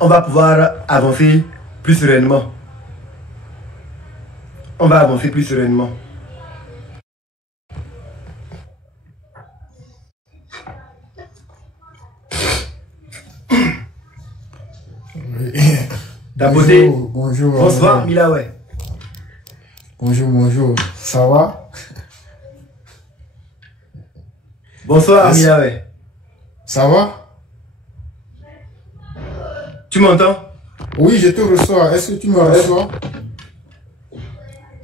on va pouvoir avancer plus sereinement. On va avancer plus sereinement. D'abord, bonjour. Bonsoir, Milawe. Bonjour. Ça va? Bonsoir, Milawe. Ça va? Tu m'entends? Oui, je te reçois. Est-ce que tu me reçois?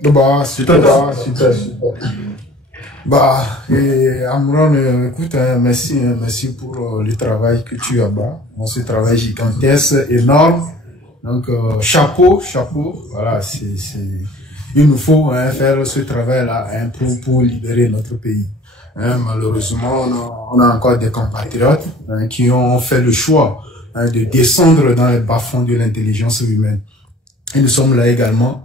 Bah, super. Bah, Amron, écoute, merci pour le travail que tu as bas. Ce travail gigantesque, énorme. Donc, chapeau. Voilà, il nous faut faire ce travail-là pour libérer notre pays. Malheureusement, on a encore des compatriotes qui ont fait le choix de descendre dans les bas-fonds de l'intelligence humaine. Et nous sommes là également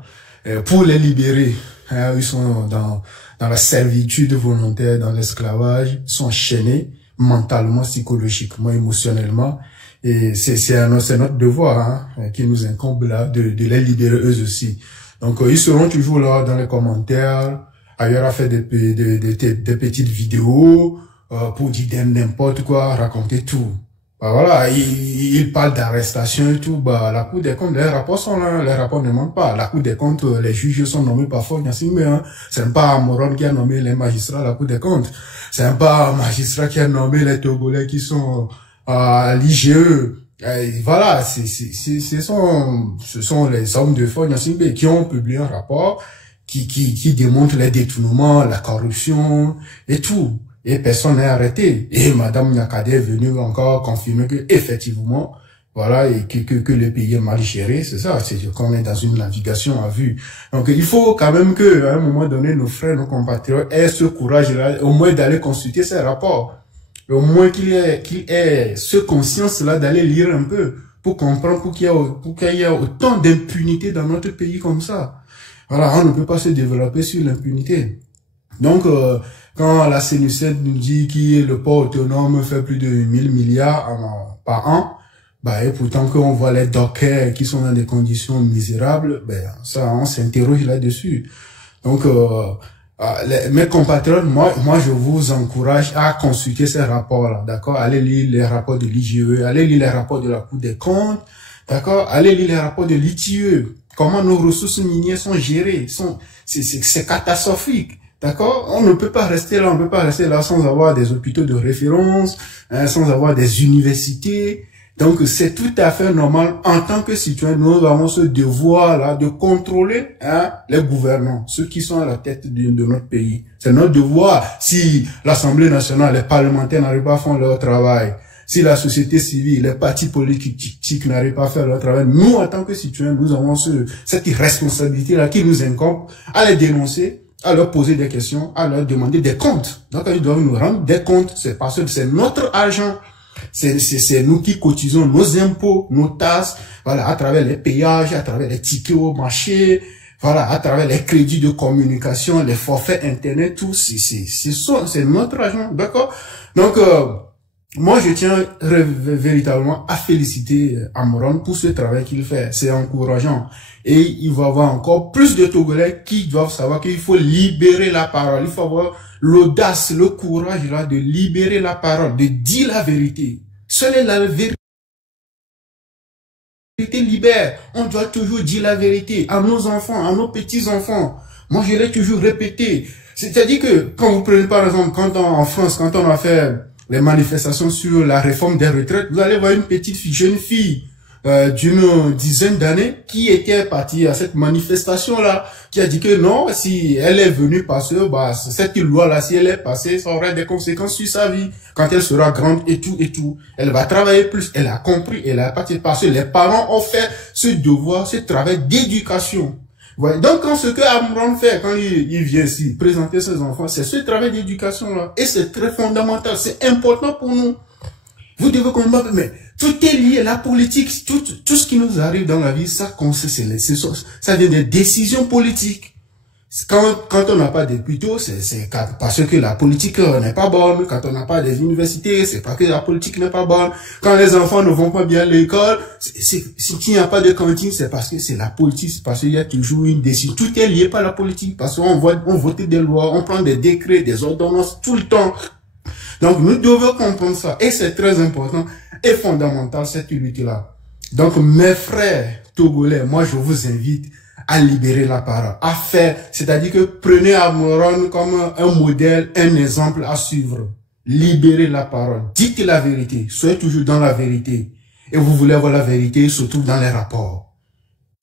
pour les libérer. Ils sont dans la servitude volontaire, dans l'esclavage, ils sont enchaînés mentalement, psychologiquement, émotionnellement. Et c'est notre devoir qui nous incombe là de les libérer eux aussi. Donc ils seront toujours là dans les commentaires. Ailleurs à faire des petites vidéos pour dire n'importe quoi, raconter tout. Bah voilà, il parle d'arrestation et tout. Bah la Cour des comptes, les rapports sont là, les rapports ne mentent pas. La Cour des comptes, les juges sont nommés par Faure Gnassingbé. C'est pas Amoron qui a nommé les magistrats à la Cour des comptes. C'est pas un magistrat qui a nommé les Togolais qui sont à l'IGE. Voilà, ce sont les hommes de Faure Gnassingbé qui ont publié un rapport qui démontre les détournements, la corruption et tout. Et personne n'est arrêté. Et Madame Nyakade est venue encore confirmer que effectivement, voilà, et que le pays est mal géré, c'est ça, c'est qu'on est dans une navigation à vue. Donc il faut quand même que, à un moment donné, nos frères, nos compatriotes aient ce courage-là, au moins d'aller consulter ces rapports. Au moins qu'il ait ce conscience-là d'aller lire un peu, pour comprendre, pour qu'il y ait autant d'impunité dans notre pays comme ça. Voilà, on ne peut pas se développer sur l'impunité. Donc, quand la CNUSET nous dit que le port autonome fait plus de 1000 milliards par an, bah, et pourtant qu'on voit les dockers qui sont dans des conditions misérables, ben, ça, on s'interroge là-dessus. Donc, mes compatriotes, moi, je vous encourage à consulter ces rapports-là, d'accord? Allez lire les rapports de l'IGE, allez lire les rapports de la Cour des comptes, d'accord? Allez lire les rapports de l'ITIE. Comment nos ressources minières sont gérées, c'est catastrophique. D'accord? On ne peut pas rester là sans avoir des hôpitaux de référence, sans avoir des universités. Donc, c'est tout à fait normal. En tant que citoyens, nous avons ce devoir-là de contrôler les gouvernants, ceux qui sont à la tête de notre pays. C'est notre devoir. Si l'Assemblée nationale, les parlementaires n'arrivent pas à faire leur travail, si la société civile, les partis politiques n'arrivent pas à faire leur travail, nous, en tant que citoyens, nous avons cette responsabilité-là qui nous incombe à les dénoncer, à leur poser des questions, à leur demander des comptes. Donc, ils doivent nous rendre des comptes. C'est parce que c'est notre argent. C'est nous qui cotisons nos impôts, nos tasses, voilà, à travers les péages, à travers les tickets au marché, voilà, à travers les crédits de communication, les forfaits internet, tout, c'est notre argent, d'accord? Donc, moi, je tiens véritablement à féliciter Amron pour ce travail qu'il fait. C'est encourageant. Et il va y avoir encore plus de Togolais qui doivent savoir qu'il faut libérer la parole. Il faut avoir l'audace, le courage là de libérer la parole, de dire la vérité. Seule la vérité libère. On doit toujours dire la vérité à nos enfants, à nos petits-enfants. Moi, je l'ai toujours répété. C'est-à-dire que, quand vous prenez par exemple, en France, quand on a fait les manifestations sur la réforme des retraites, vous allez voir une petite fille, jeune fille, d'une dizaine d'années, qui était partie à cette manifestation-là, qui a dit que non, si elle est venue parce que, bah, cette loi-là, si elle est passée, ça aura des conséquences sur sa vie, quand elle sera grande et tout. Elle va travailler plus, elle a compris, elle a parti parce que les parents ont fait ce devoir, ce travail d'éducation. Voilà. Donc, quand ce que Amron fait, quand il vient ici présenter ses enfants, c'est ce travail d'éducation-là. Et c'est très fondamental, c'est important pour nous. Vous devez comprendre, mais tout est lié, la politique, tout ce qui nous arrive dans la vie, ça vient des décisions politiques. Quand on n'a pas de hôpitaux, c'est parce que la politique n'est pas bonne. Quand on n'a pas des universités, c'est parce que la politique n'est pas bonne. Quand les enfants ne vont pas bien à l'école, s'il n'y a pas de cantine, c'est parce que c'est la politique, c'est parce qu'il y a toujours une décision. Tout est lié par la politique, parce qu'on vote des lois, on prend des décrets, des ordonnances tout le temps. Donc, nous devons comprendre ça. Et c'est très important et fondamental, cette lutte-là. Donc, mes frères togolais, moi, je vous invite à libérer la parole, à faire, c'est-à-dire que prenez Amron comme un modèle, un exemple à suivre. Libérez la parole, dites la vérité, soyez toujours dans la vérité. Et vous voulez avoir la vérité, il se trouve dans les rapports.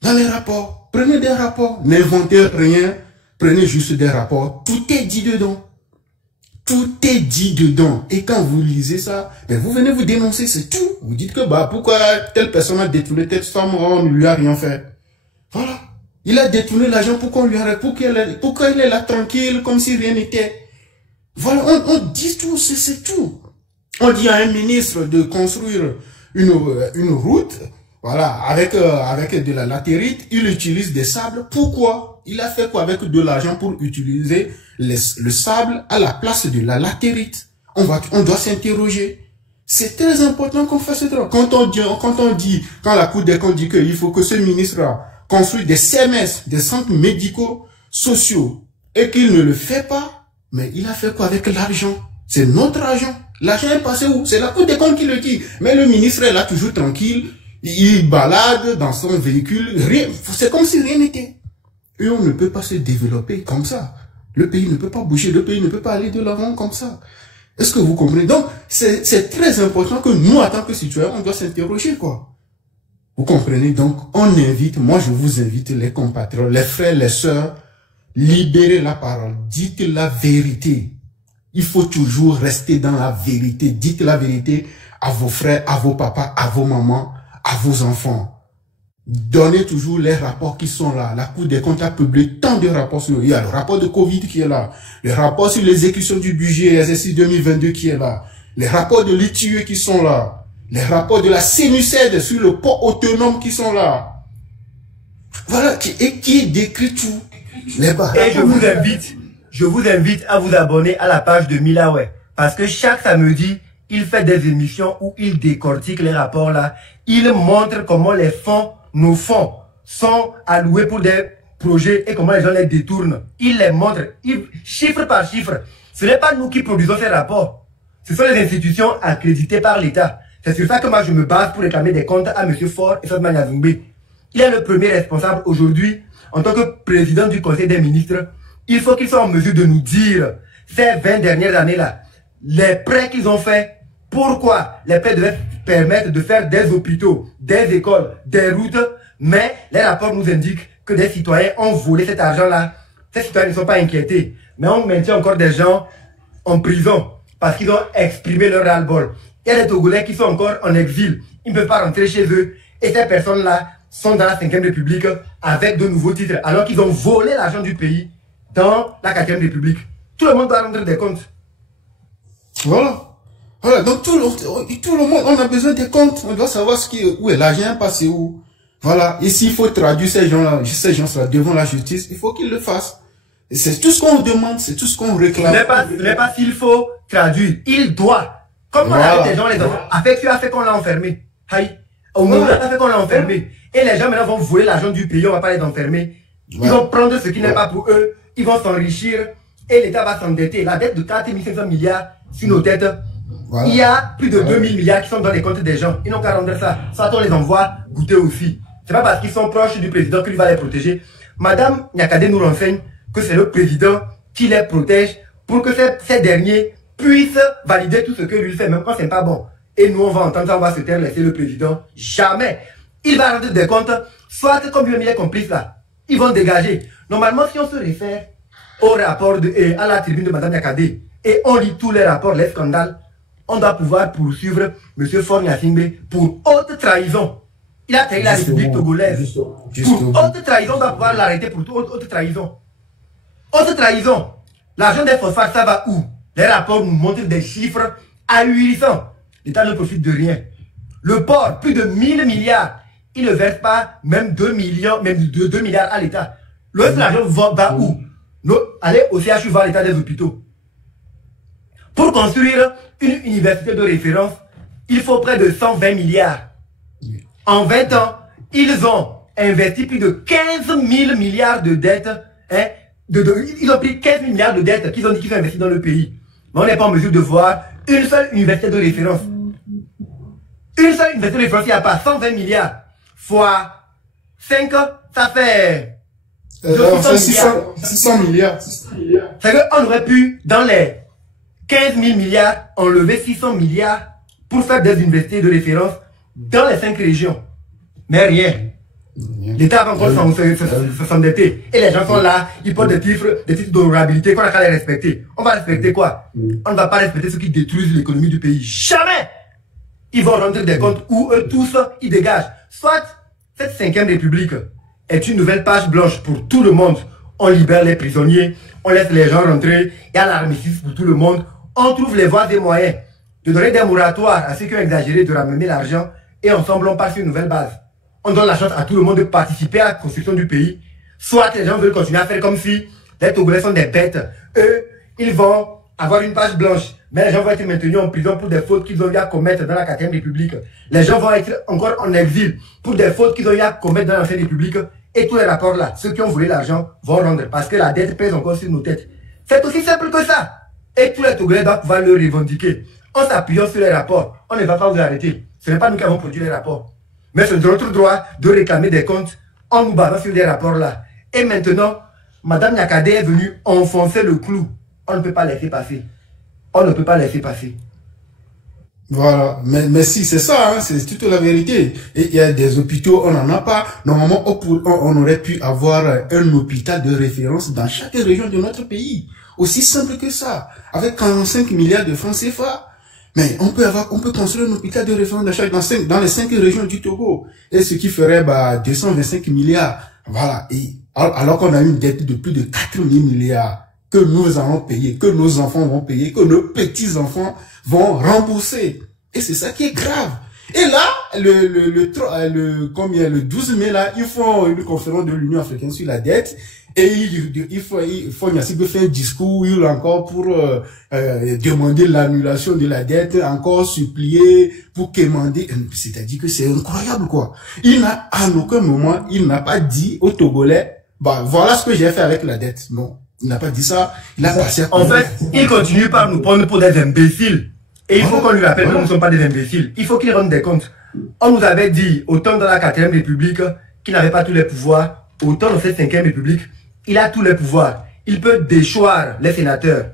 Dans les rapports, prenez des rapports, n'inventez rien, prenez juste des rapports, tout est dit dedans. Tout est dit dedans. Et quand vous lisez ça, ben vous venez vous dénoncer, c'est tout. Vous dites que bah pourquoi telle personne a détourné telle somme, on ne lui a rien fait. Voilà. Il a détourné l'argent pour qu'on lui arrête, pourquoi il est là tranquille, comme si rien n'était. Voilà, on dit tout, c'est tout. On dit à un ministre de construire une route, voilà, avec de la latérite, il utilise des sables. Pourquoi? Il a fait quoi avec de l'argent pour utiliser le sable à la place de la latérite? On doit s'interroger. C'est très important qu'on fasse ça. Quand la Cour des comptes dit qu'il faut que ce ministre-là construit des CMS, des centres médicaux sociaux, et qu'il ne le fait pas, mais il a fait quoi avec l'argent? C'est notre argent. L'argent est passé où? C'est la Cour des comptes qui le dit. Mais le ministre est là toujours tranquille, il balade dans son véhicule, c'est comme si rien n'était. Et on ne peut pas se développer comme ça. Le pays ne peut pas bouger, le pays ne peut pas aller de l'avant comme ça. Est-ce que vous comprenez? Donc, c'est très important que nous, en tant que citoyens, on doit s'interroger, quoi. Vous comprenez? Donc, on invite, moi je vous invite, les compatriotes, les frères, les sœurs, libérez la parole, dites la vérité. Il faut toujours rester dans la vérité. Dites la vérité à vos frères, à vos papas, à vos mamans, à vos enfants. Donnez toujours les rapports qui sont là. La Cour des comptes a publié tant de rapports il y a le rapport de Covid qui est là, le rapport sur l'exécution du budget exercice 2022 qui est là, les rapports de l'ITIE qui sont là, les rapports de la CNUSED sur le port autonome qui sont là. Voilà, et qui est décrit tout. Et je vous invite à vous abonner à la page de Milaway. Parce que chaque samedi, il fait des émissions où il décortique les rapports là. Il montre comment les fonds, nos fonds, sont alloués pour des projets et comment les gens les détournent. Il les montre, chiffre par chiffre. Ce n'est pas nous qui produisons ces rapports. Ce sont les institutions accréditées par l'État. C'est sur ça que moi je me base pour réclamer des comptes à M. Faure et Fatma Yazungbe. Il est le premier responsable aujourd'hui, en tant que président du Conseil des ministres. Il faut qu'ils soient en mesure de nous dire, ces 20 dernières années-là, les prêts qu'ils ont faits, pourquoi les prêts devaient permettre de faire des hôpitaux, des écoles, des routes, mais les rapports nous indiquent que des citoyens ont volé cet argent-là. Ces citoyens ne sont pas inquiétés, mais on maintient encore des gens en prison parce qu'ils ont exprimé leur ras-le-bol. Il y a des Togolais qui sont encore en exil, ils ne peuvent pas rentrer chez eux, et ces personnes-là sont dans la 5e République avec de nouveaux titres, alors qu'ils ont volé l'argent du pays dans la 4e République. Tout le monde doit rendre des comptes. Voilà. Voilà, donc tout le monde, on a besoin des comptes. On doit savoir où est l'argent passé où. Voilà. Et s'il faut traduire ces gens-là devant la justice, il faut qu'ils le fassent. Et c'est tout ce qu'on demande, c'est tout ce qu'on réclame. Ce n'est pas s'il faut traduire. Il doit. Comme on a fait des gens, les enfants. Avec tu as fait qu'on l'a enfermé. Aïe. Au moment où on a fait qu'on l'a enfermé. Et les gens maintenant vont voler l'argent du pays, on va pas les enfermer. Ils vont prendre ce qui n'est pas pour eux. Ils vont s'enrichir. Et l'État va s'endetter. La dette de 4 500 milliards sur nos têtes. Voilà. Il y a plus de 2000 milliards qui sont dans les comptes des gens. Ils n'ont qu'à rendre ça. Soit on les envoie goûter aussi. C'est pas parce qu'ils sont proches du président qu'il va les protéger. Madame Nyakade nous renseigne que c'est le président qui les protège pour que ces derniers puissent valider tout ce que lui fait, même quand c'est pas bon. Et nous, on va entendre ça, on va se taire, laisser le président. Jamais. Il va rendre des comptes, soit comme lui-même il est complice là. Ils vont dégager. Normalement, si on se réfère au rapport à la tribune de Madame Nyakade et on lit tous les rapports, les scandales, on doit pouvoir poursuivre M. Faure Gnassingbé pour haute trahison. Il a trahi la République togolaise. Pour haute trahison, on doit pouvoir l'arrêter pour haute trahison. Haute trahison. L'argent des phosphates, ça va où? Les rapports nous montrent des chiffres ahurissants. L'État ne profite de rien. Le port, plus de 1000 milliards. Il ne verse pas même 2 milliards à l'État. Le reste de l'argent va où? Allez au CHU voir l'état des hôpitaux. Pour construire une université de référence, il faut près de 120 milliards. En 20 ans, ils ont investi plus de 15 000 milliards de dettes. Hein, ils ont pris 15 000 milliards de dettes qu'ils ont dit qu'ils ont investi dans le pays. Mais on n'est pas en mesure de voir une seule université de référence. Une seule université de référence, il n'y a pas 120 milliards. Fois 5, ça fait... 600 milliards. C'est qu'on aurait pu, dans les 15 000 milliards, enlever 600 milliards pour faire des universités de référence dans les 5 régions. Mais rien. L'État va encore s'endetter. Et les gens sont là, ils portent des titres d'honorabilité qu'on a qu'à les respecter. On va respecter quoi? On ne va pas respecter ceux qui détruisent l'économie du pays. Jamais! Ils vont rentrer des comptes où eux tous, ils dégagent. Soit cette 5e République est une nouvelle page blanche pour tout le monde. On libère les prisonniers, on laisse les gens rentrer, il y a l'armistice pour tout le monde. On trouve les voies et moyens de donner des moratoires à ceux qui ont exagéré, de ramener l'argent, et ensemble on passe sur une nouvelle base. On donne la chance à tout le monde de participer à la construction du pays. Soit les gens veulent continuer à faire comme si les Togolais sont des bêtes. Eux, ils vont avoir une page blanche, mais les gens vont être maintenus en prison pour des fautes qu'ils ont eu à commettre dans la 4e République. Les gens vont être encore en exil pour des fautes qu'ils ont eu à commettre dans l'ancienne République. Et tous les rapports là, ceux qui ont volé l'argent vont rendre parce que la dette pèse encore sur nos têtes. C'est aussi simple que ça. Et tous les Togolais doivent pouvoir le revendiquer. En s'appuyant sur les rapports, on ne va pas vous arrêter. Ce n'est pas nous qui avons produit les rapports. Mais c'est notre droit de réclamer des comptes en nous basant sur des rapports là. Et maintenant, Madame Nyakade est venue enfoncer le clou. On ne peut pas laisser passer. On ne peut pas laisser passer. Voilà, mais si, c'est ça, hein, c'est toute la vérité. Et il y a des hôpitaux, on n'en a pas. Normalement, on aurait pu avoir un hôpital de référence dans chaque région de notre pays. Aussi simple que ça. Avec 45 milliards de francs CFA. Mais on peut construire un hôpital de référence dans les 5 régions du Togo. Et ce qui ferait, 225 milliards. Voilà. Et, alors qu'on a une dette de plus de 4 000 milliards. Que nous allons payer, que nos enfants vont payer, que nos petits-enfants vont rembourser. Et c'est ça qui est grave. Et là, le 12 mai, là, ils font une conférence de l'Union africaine sur la dette. Et il faut faire un discours, encore pour demander l'annulation de la dette, encore supplier pour quémander. C'est-à-dire que c'est incroyable, quoi. À aucun moment, il n'a pas dit aux Togolais, voilà ce que j'ai fait avec la dette. Non. Il n'a pas dit ça, il a passé à... En fait, il continue par nous prendre pour des imbéciles. Et il faut qu'on lui rappelle que nous ne sommes pas des imbéciles. Il faut qu'il rende des comptes. On nous avait dit, autant dans la 4e République, qu'il n'avait pas tous les pouvoirs, autant dans cette 5e République, il a tous les pouvoirs. Il peut déchoir les sénateurs.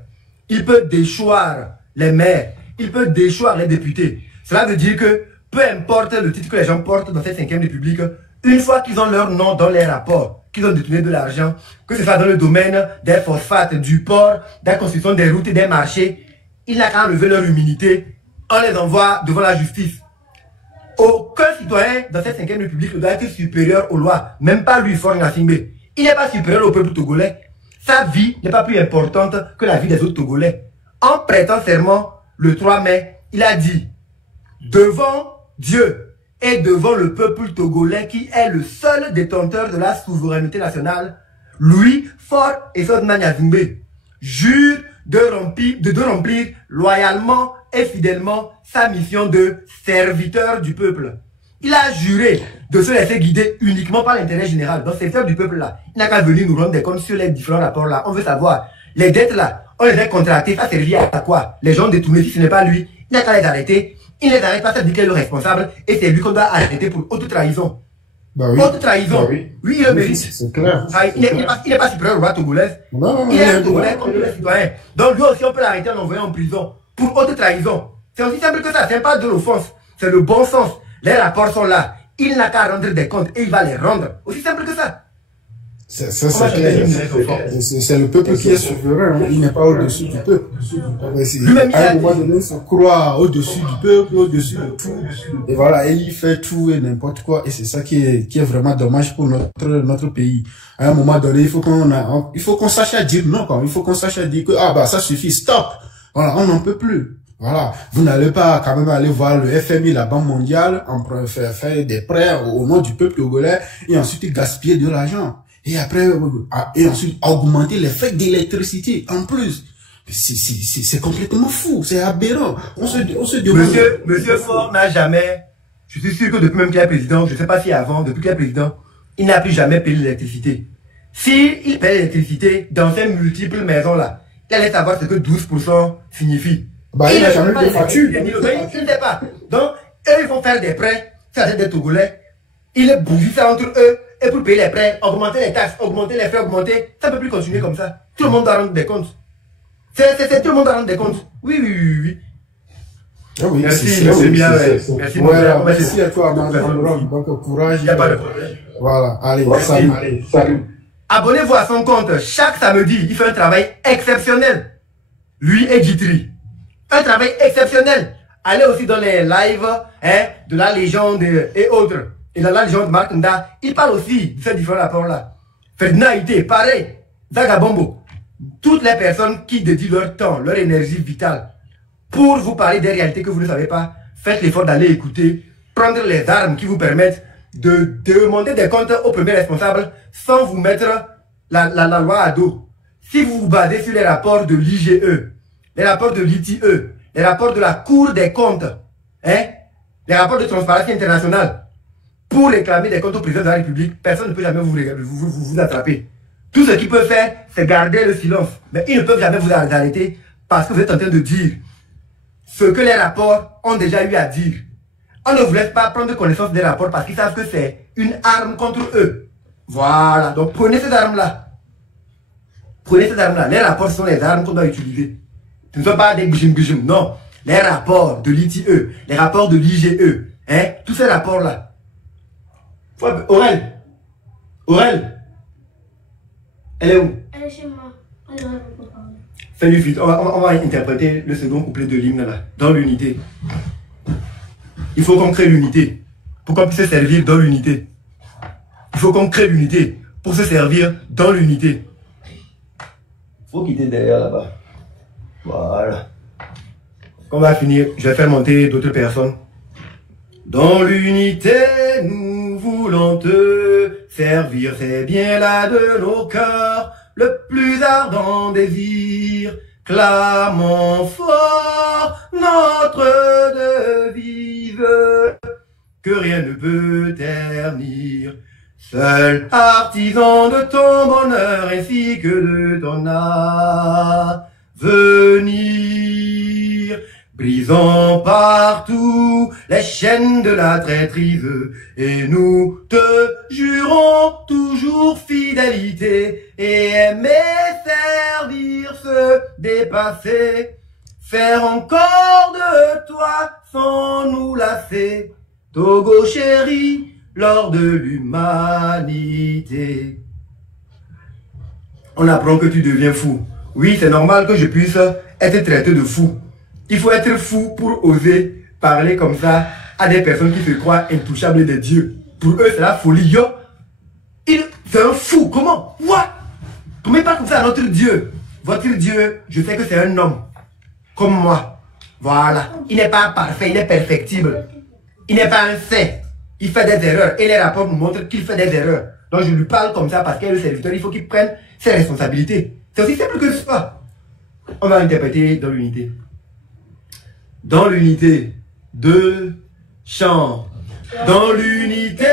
Il peut déchoir les maires. Il peut déchoir les députés. Cela veut dire que, peu importe le titre que les gens portent dans cette 5e République, une fois qu'ils ont leur nom dans les rapports, qu'ils ont détourné de l'argent, que ce soit dans le domaine des phosphates, du port, de la construction des routes et des marchés, il n'a qu'à enlever leur immunité, on les envoie devant la justice. Aucun citoyen dans cette 5e République ne doit être supérieur aux lois, même pas lui, Faure Gnassingbé. Il n'est pas supérieur au peuple togolais. Sa vie n'est pas plus importante que la vie des autres Togolais. En prêtant serment, le 3 mai, il a dit, devant Dieu, et devant le peuple togolais qui est le seul détenteur de la souveraineté nationale, lui, Faure et Faure Gnassingbé, jure de remplir loyalement et fidèlement sa mission de serviteur du peuple. Il a juré de se laisser guider uniquement par l'intérêt général. Donc, serviteur du peuple là, il n'a qu'à venir nous rendre des comptes sur les différents rapports là. On veut savoir, les dettes là, on les a contractées, ça servit à quoi? Les gens détournés, si ce n'est pas lui, il n'a qu'à les arrêter. Il les arrête pas, ça dit qu'il est le responsable et c'est lui qu'on doit arrêter pour haute trahison. Oui. Haute trahison. Oui, il le mérite. C'est clair. Il n'est pas supérieur au roi togolais. Non, il est un Togolais comme tous les citoyens. Donc lui aussi, on peut l'arrêter en l'envoyant en prison pour haute trahison. C'est aussi simple que ça. C'est pas de l'offense. C'est le bon sens. Les rapports sont là. Il n'a qu'à rendre des comptes et il va les rendre. Aussi simple que ça. C'est le peuple qui est souverain, hein. Il n'est pas au-dessus du peuple. À un moment donné, il se croit au-dessus du peuple, au-dessus de tout. Et voilà, et il fait tout et n'importe quoi. Et c'est ça qui est vraiment dommage pour notre pays. À un moment donné, il faut qu'on sache à dire non, quoi. Il faut qu'on sache à dire que, ça suffit, stop. Voilà, on n'en peut plus. Voilà, vous n'allez pas quand même aller voir le FMI, la Banque mondiale, faire des prêts au nom du peuple togolais et ensuite gaspiller de l'argent. Et après, et ensuite augmenter les frais d'électricité en plus. C'est complètement fou, c'est aberrant. On se demande... Monsieur Faure n'a jamais, je suis sûr que depuis même qu'il est président, je ne sais pas si avant, depuis qu'il est président, il n'a plus jamais payé l'électricité. S'il paye l'électricité dans ces multiples maisons-là, il allait savoir ce que 12% signifie. Bah, il n'a jamais eu de facture. Il ne sait pas. Donc, eux, ils vont faire des prêts, ça c'est des Togolais. Ils bougent ça entre eux, et pour payer les prêts, augmenter les taxes, augmenter les frais, augmenter, ça ne peut plus continuer comme ça. Tout le monde doit rendre des comptes. Tout le monde doit rendre des comptes. Oui. Ah oui, merci, merci à toi, Amron. Donc, courage. Il n'y a pas de problème. Voilà, allez, salut. Abonnez-vous à son compte. Chaque samedi, il fait un travail exceptionnel. Lui et Jitri. Un travail exceptionnel. Allez aussi dans les lives de la légende et autres. Et dans la légende Marc Nda, il parle aussi de ces différents rapports-là. Ferdinand Ité, pareil. Zagabombo. Toutes les personnes qui dédient leur temps, leur énergie vitale pour vous parler des réalités que vous ne savez pas, faites l'effort d'aller écouter, prendre les armes qui vous permettent de demander des comptes au premier responsable sans vous mettre la loi à dos. Si vous vous basez sur les rapports de l'IGE, les rapports de l'ITE, les rapports de la Cour des comptes, les rapports de Transparence internationale, pour réclamer des comptes au président de la République, personne ne peut jamais vous attraper. Tout ce qu'ils peuvent faire, c'est garder le silence. Mais ils ne peuvent jamais vous arrêter parce que vous êtes en train de dire ce que les rapports ont déjà eu à dire. On ne vous laisse pas prendre connaissance des rapports parce qu'ils savent que c'est une arme contre eux. Voilà, donc prenez ces armes-là. Prenez ces armes-là. Les rapports sont les armes qu'on doit utiliser. Ce ne sont pas des bouchim, non. Les rapports de l'ITE, les rapports de l'IGE, tous ces rapports-là. Aurel, elle est où? Elle est chez moi. Elle va pas parler. Fais-lui vite, on va interpréter le second couplet de l'hymne là, dans l'unité. Il faut qu'on crée l'unité pour qu'on puisse se servir dans l'unité. Il faut qu'on crée l'unité pour se servir dans l'unité. Il faut quitter derrière là-bas. Voilà. On va finir, je vais faire monter d'autres personnes. Dans l'unité, nous voulons te servir, c'est bien là de nos cœurs, le plus ardent désir, clamons fort notre devise, que rien ne peut ternir. Seul artisan de ton bonheur ainsi que de ton avenir, brisons partout les chaînes de la traîtrise et nous te jurons toujours fidélité et aimer, servir, se dépasser, faire encore de toi sans nous lasser, Togo chéri, lors de l'humanité. On apprend que tu deviens fou. Oui, c'est normal que je puisse être traité de fou. Il faut être fou pour oser parler comme ça à des personnes qui se croient intouchables des dieux. Pour eux, c'est la folie. Yo, c'est un fou. Comment? What? Comment il parle comme ça à notre Dieu? Votre Dieu, je sais que c'est un homme. Comme moi. Voilà. Il n'est pas parfait, il est perfectible. Il n'est pas un saint. Il fait des erreurs. Et les rapports nous montrent qu'il fait des erreurs. Donc je lui parle comme ça parce qu'il est le serviteur. Il faut qu'il prenne ses responsabilités. C'est aussi simple que ça. On va interpréter dans l'unité. Dans l'unité, deux chants. Dans l'unité,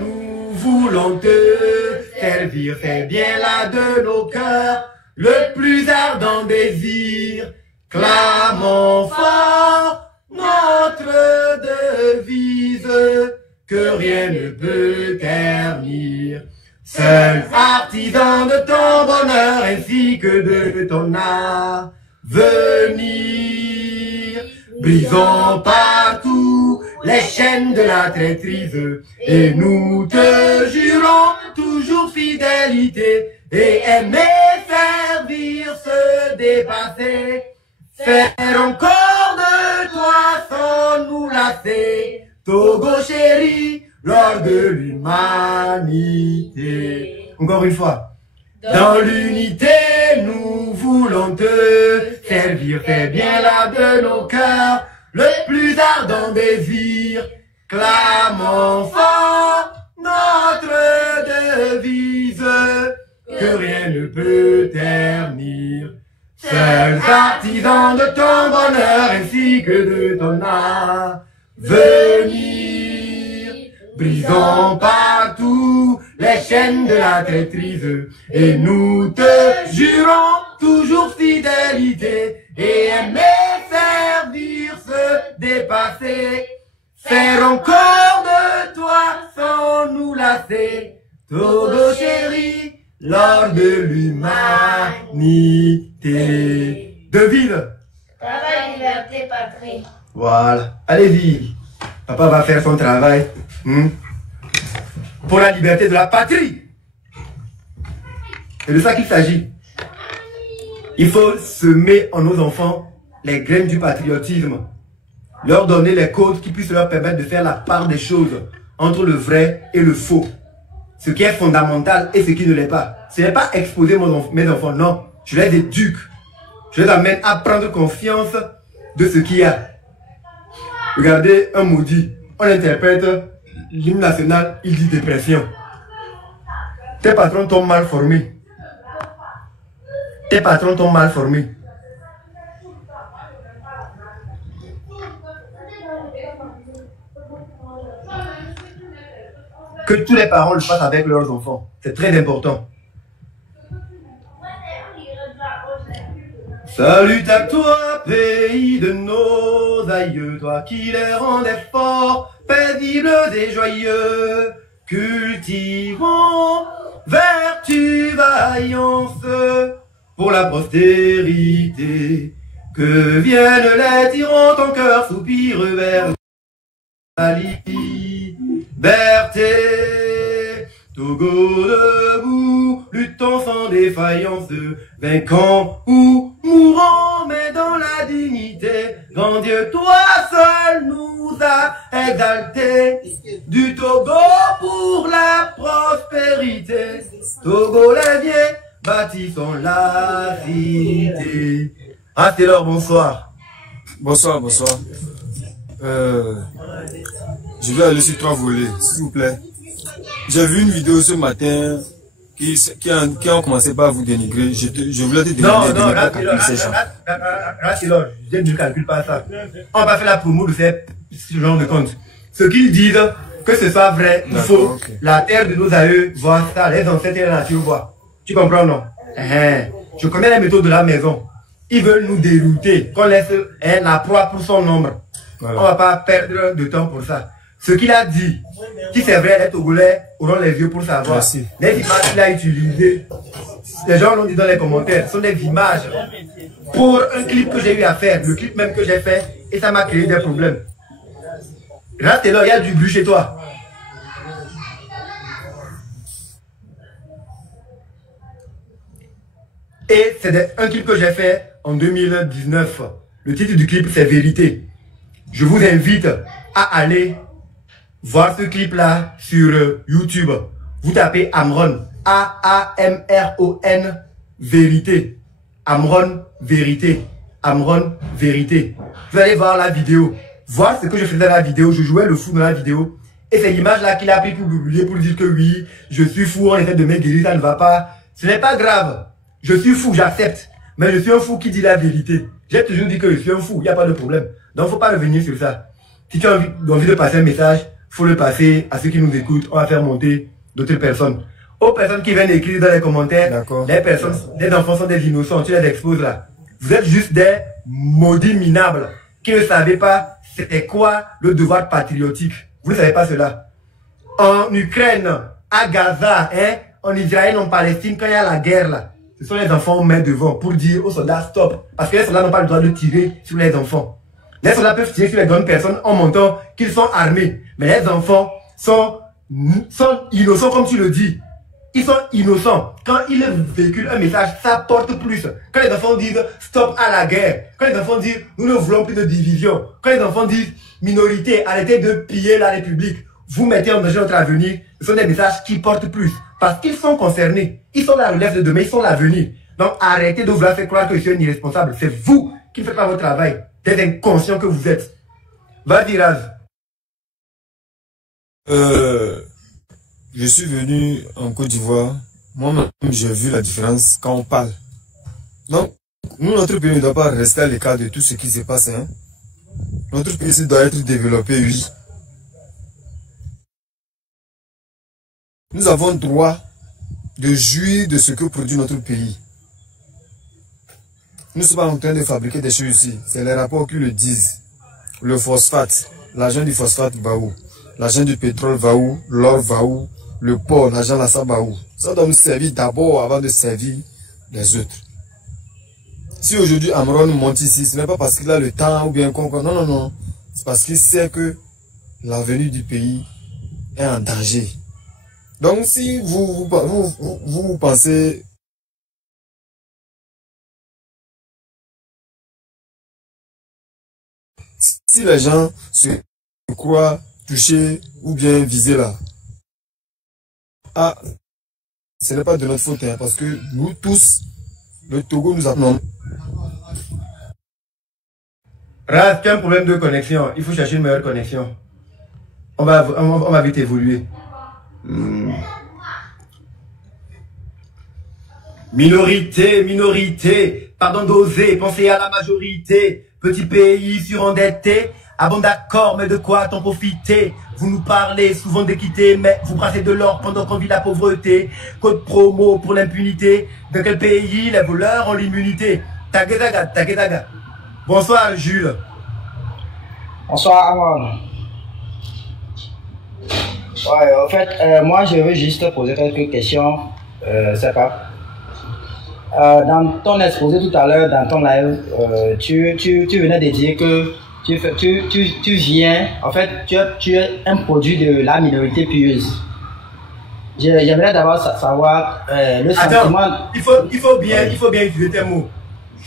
nous voulons te servir. C'est bien là de nos cœurs, le plus ardent désir. Clamons fort notre devise, que rien ne peut ternir. Seul artisan de ton bonheur ainsi que de ton avenir, brisons partout les chaînes de la traîtrise et nous te jurons toujours fidélité et aimer, servir, se dépasser, faire encore de toi sans nous lasser, Togo chéri, lors de l'humanité. Encore une fois. Dans l'unité, nous voulons te servir. Fais bien là de nos cœurs le plus ardent désir. Clamons fort notre devise. peut ternir. Seuls artisans de ton bonheur ainsi que de ton avenir. Brisons partout les chaînes de la traîtrise et nous te jurons toujours fidélité et aimer, servir, se dépasser. Faire encore de toi sans nous lasser. Togo chéri, l'or de l'humanité. Devine. Travail, liberté, patrie. Voilà. Allez-y. Papa va faire son travail. Pour la liberté de la patrie. C'est de ça qu'il s'agit. Il faut semer en nos enfants les graines du patriotisme. Leur donner les codes qui puissent leur permettre de faire la part des choses entre le vrai et le faux. Ce qui est fondamental et ce qui ne l'est pas. Ce n'est pas exposer mes enfants, non. Je les éduque. Je les amène à prendre conscience de ce qu'il y a. Regardez un maudit. On interprète l'hymne national, il dit dépression. Tes patrons t'ont mal formé. Tes patrons t'ont mal formé. Que tous les parents le fassent avec leurs enfants. C'est très important. Salut à toi, pays de nos aïeux, toi qui les rendais forts, paisibles et joyeux. Cultivons vertu, vaillance pour la postérité. Que viennent les tyrans, ton cœur soupire vers la liberté. Togo debout, luttons sans défaillance, vainquant ou mourant, mais dans la dignité. Grand Dieu, toi seul nous a exaltés. Du Togo pour la prospérité. Togo les vieux, bâtissons la cité. Ah, c'est l'heure, bonsoir. Bonsoir, bonsoir. Je vais aller sur 3 volets, s'il vous plaît. J'ai vu une vidéo ce matin qui ont commencé par vous dénigrer. Je voulais te demander de ne pas calculer ces gens. Je ne calcule pas ça. On va pas faire la promo de ce genre de compte. Ce qu'ils disent, que ce soit vrai ou faux, okay. La terre de nos aïeux voit ça, les ancêtres et la nature voient. Tu comprends, non? Je connais les méthodes de la maison. Ils veulent nous dérouter, qu'on laisse la proie pour son ombre. Voilà. On ne va pas perdre de temps pour ça. Ce qu'il a dit, si c'est vrai, les Togolais auront les yeux pour savoir. Merci. Les images qu'il a utilisées, les gens l'ont dit dans les commentaires, sont des images pour un clip que j'ai eu à faire, le clip même que j'ai fait, et ça m'a créé des problèmes. Rate-le, il y a du bruit chez toi. Et c'est un clip que j'ai fait en 2019. Le titre du clip, c'est Vérité. Je vous invite à aller voir ce clip-là sur YouTube. Vous tapez Amron. A-A-M-R-O-N. Vérité. Amron, Vérité. Amron, Vérité. Vous allez voir la vidéo. Voir ce que je faisais dans la vidéo. Je jouais le fou dans la vidéo. Et c'est l'image-là qu'il a pris pour publier, pour dire que oui, je suis fou, on essaie de me guérir, ça ne va pas. Ce n'est pas grave. Je suis fou, j'accepte. Mais je suis un fou qui dit la vérité. J'ai toujours dit que je suis un fou, il n'y a pas de problème. Donc, il ne faut pas revenir sur ça. Si tu as envie de passer un message, il faut le passer à ceux qui nous écoutent. On va faire monter d'autres personnes. Aux personnes qui viennent écrire dans les commentaires, les enfants sont des innocents, tu les exposes là. Vous êtes juste des maudits minables qui ne savaient pas c'était quoi le devoir patriotique. Vous ne savez pas cela. En Ukraine, à Gaza, en Israël, en Palestine, quand il y a la guerre là, ce sont les enfants qu'on met devant pour dire aux soldats stop. Parce que les soldats n'ont pas le droit de tirer sur les enfants. Les soldats peuvent tirer sur les grandes personnes en montant qu'ils sont armés. Mais les enfants sont innocents comme tu le dis. Ils sont innocents. Quand ils véhiculent un message, ça porte plus. Quand les enfants disent stop à la guerre. Quand les enfants disent nous ne voulons plus de division. Quand les enfants disent minorité, arrêtez de piller la République. Vous mettez en danger notre avenir. Ce sont des messages qui portent plus. Parce qu'ils sont concernés. Ils sont la relève de demain, ils sont l'avenir. Donc arrêtez de vouloir faire croire que je suis un irresponsable. C'est vous qui ne faites pas votre travail. Des inconscients que vous êtes. Vas-y, Raz. Je suis venu en Côte d'Ivoire moi-même, j'ai vu la différence quand on parle. Donc, nous, notre pays ne doit pas rester à l'écart de tout ce qui se passe. Hein. Notre pays doit être développé, oui. Nous avons le droit de jouir de ce que produit notre pays. Nous ne sommes pas en train de fabriquer des choses ici. C'est les rapports qui le disent. Le phosphate, l'argent du phosphate va où? L'argent du pétrole va où? L'or va où? Le porc, l'argent là, ça va où? Ça doit nous servir d'abord avant de servir les autres. Si aujourd'hui Amron monte ici, ce n'est pas parce qu'il a le temps ou bien quoi. Non, non, non. C'est parce qu'il sait que l'avenir du pays est en danger. Donc si vous pensez... Si les gens se croient touchés ou bien visés là, ah, ce n'est pas de notre faute, hein, parce que nous tous, le Togo nous appelons. Raz, tu as un problème de connexion. Il faut chercher une meilleure connexion. On va vite évoluer. Minorité, pardon d'oser, pensez à la majorité. Petit pays surendetté, ah bon d'accord, mais de quoi t'en profiter? Vous nous parlez souvent d'équité, mais vous brassez de l'or pendant qu'on vit la pauvreté. Code promo pour l'impunité. Dans quel pays les voleurs ont l'immunité? Taguedaga. Bonsoir Jules. Bonsoir Amon. Ouais, en fait, moi je veux juste poser quelques questions. C'est pas. Dans ton exposé tout à l'heure, dans ton live, tu venais de dire que tu viens, en fait, tu es un produit de la minorité pieuse. J'aimerais d'abord savoir le sentiment... Attends, il faut bien utiliser tes mots.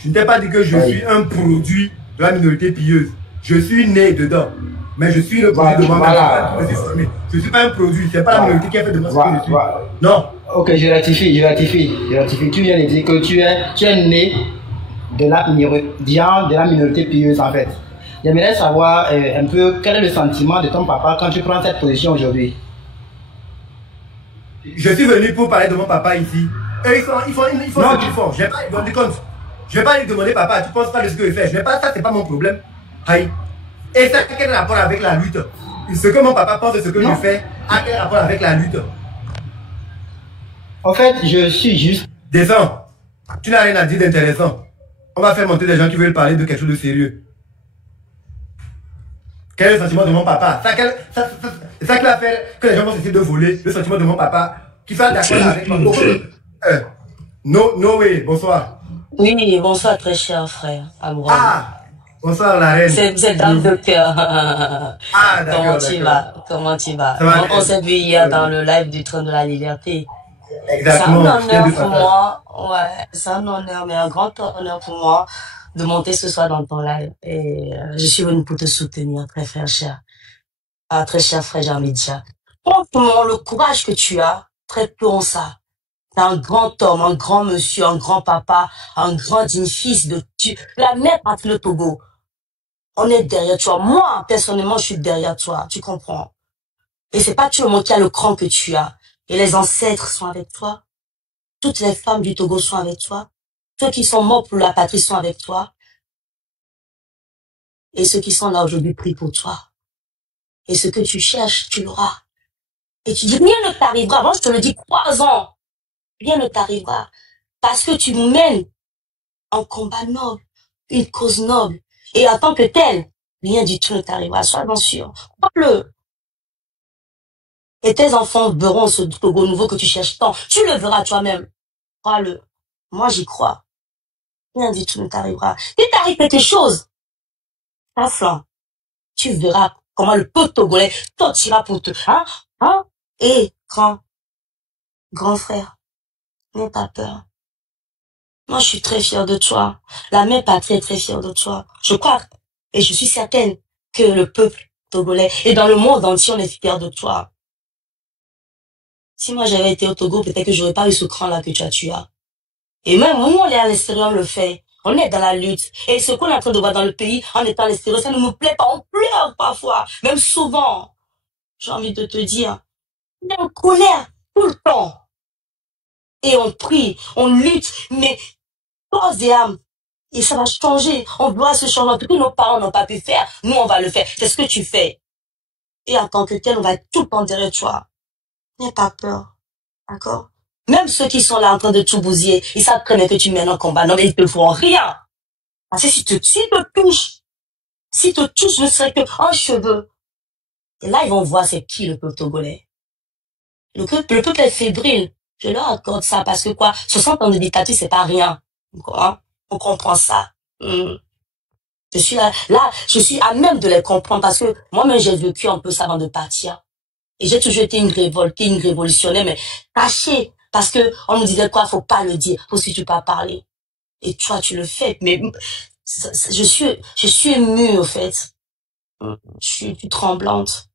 Je ne t'ai pas dit que je suis un produit de la minorité pieuse. Je suis né dedans. Mais je suis le produit de moi-même. Je ne suis pas un produit. C'est pas la minorité qui a fait de moi ce que je suis. Non. Ok, je rectifie. Tu viens de dire que tu es né de la minorité pieuse en fait. J'aimerais savoir un peu quel est le sentiment de ton papa quand tu prends cette position aujourd'hui. Je suis venu pour parler de mon papa ici. Et ils font ce qu'ils font. Je n'ai pas rendu compte. Je ne vais pas lui demander papa, tu penses pas de ce que je fais. Ça, c'est pas mon problème. Aïe. Et ça a quel rapport avec la lutte? Ce que mon papa pense de ce que je fais a quel rapport avec la lutte? En fait, je suis juste... Descends. Tu n'as rien à dire d'intéressant. On va faire monter des gens qui veulent parler de quelque chose de sérieux. Quel est le sentiment de mon papa? C'est ça qui va faire que les gens vont essayer de voler le sentiment de mon papa. Qui soit d'accord avec moi. Noé, bonsoir. Oui, bonsoir très cher frère. Amoureux. Ah! Bonsoir la reine. C'est dame de cœur. Ah, d'accord. Comment tu vas? On s'est vu hier dans le live du Train de la Liberté. Exactement. C'est un honneur pour moi. Ouais, c'est un honneur, mais un grand honneur pour moi de monter ce soir dans ton live. Et je suis venue pour te soutenir, très cher. Ah, très cher frère Jean-Midia. Franchement, le courage que tu as, très peu en ça. T'es un grand homme, un grand monsieur, un grand papa, un grand digne fils de la mère patrie le Togo. On est derrière toi. Moi, personnellement, je suis derrière toi. Tu comprends? Et c'est pas tout le monde qui a le cran que tu as. Et les ancêtres sont avec toi. Toutes les femmes du Togo sont avec toi. Ceux qui sont morts pour la patrie sont avec toi. Et ceux qui sont là aujourd'hui prient pour toi. Et ce que tu cherches, tu l'auras. Et tu dis, rien ne t'arrivera. Moi, je te le dis 3 ans. Rien ne t'arrivera. Parce que tu mènes un combat noble, une cause noble. Et en tant que tel, rien du tout ne t'arrivera. Sois-en sûr. Crois-le. Et tes enfants verront ce Togo nouveau que tu cherches tant. Tu le verras toi-même. Crois-le. Moi, j'y crois. Rien du tout ne t'arrivera. Si t'arrive quelque chose, ta flanc, tu verras comment le peuple togolais t'ira pour te... Et grand frère, n'aie pas peur. Moi, je suis très fière de toi. La mère patrie est très fière de toi. Je crois, et je suis certaine que le peuple togolais et dans le monde entier, on est fiers de toi. Si moi j'avais été au Togo, peut-être que j'aurais pas eu ce cran-là que tu as. Et même nous, on est à l'extérieur, on le fait. On est dans la lutte. Et ce qu'on est en train de voir dans le pays, en étant à l'extérieur, ça ne me plaît pas. On pleure parfois, même souvent. J'ai envie de te dire, on est en colère tout le temps. Et on prie, on lutte, mais corps et âme. Et ça va changer. On doit se changer. Tout que nos parents n'ont pas pu faire, nous, on va le faire. C'est ce que tu fais. Et en tant que tel, on va être tout le temps derrière toi. N'aie pas peur. D'accord? Même ceux qui sont là en train de tout bousiller, ils savent très bien que tu mènes un combat. Non, mais ils te font rien. Parce que s'ils te touchent, ne serait que un cheveu. Et là, ils vont voir c'est qui le peuple togolais. Le peuple est fébrile. Je leur accorde ça parce que quoi, 60 ans de dictature, c'est pas rien. Hein? On comprend ça. Je suis là, je suis à même de les comprendre parce que moi-même, j'ai vécu un peu ça avant de partir. Et j'ai toujours été une révolutionnaire, mais cachée. Parce que on nous disait quoi, faut pas le dire, faut surtout pas parler. Et toi, tu le fais. Mais je suis émue, au fait. Je suis tremblante.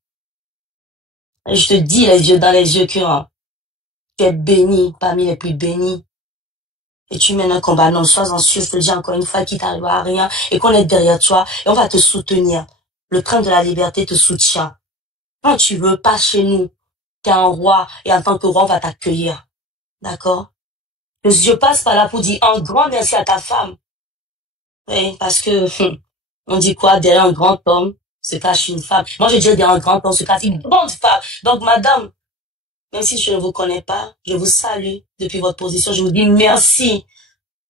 Et je te dis, les yeux dans les yeux, que tu es béni parmi les plus bénis. Et tu mènes un combat. Non, sois-en sûr, je te le dis encore une fois, qu'il t'arrivera à rien, et qu'on est derrière toi, et on va te soutenir. Le train de la liberté te soutient. Quand tu veux, pas chez nous. T'es un roi, et en tant que roi, on va t'accueillir. D'accord? Je passe par là pour dire un grand merci à ta femme. Oui, parce que, on dit quoi, derrière un grand homme se cache une femme. Moi, je dis derrière un grand homme se cache une grande femme. Donc, madame, même si je ne vous connais pas, je vous salue depuis votre position. Je vous dis merci.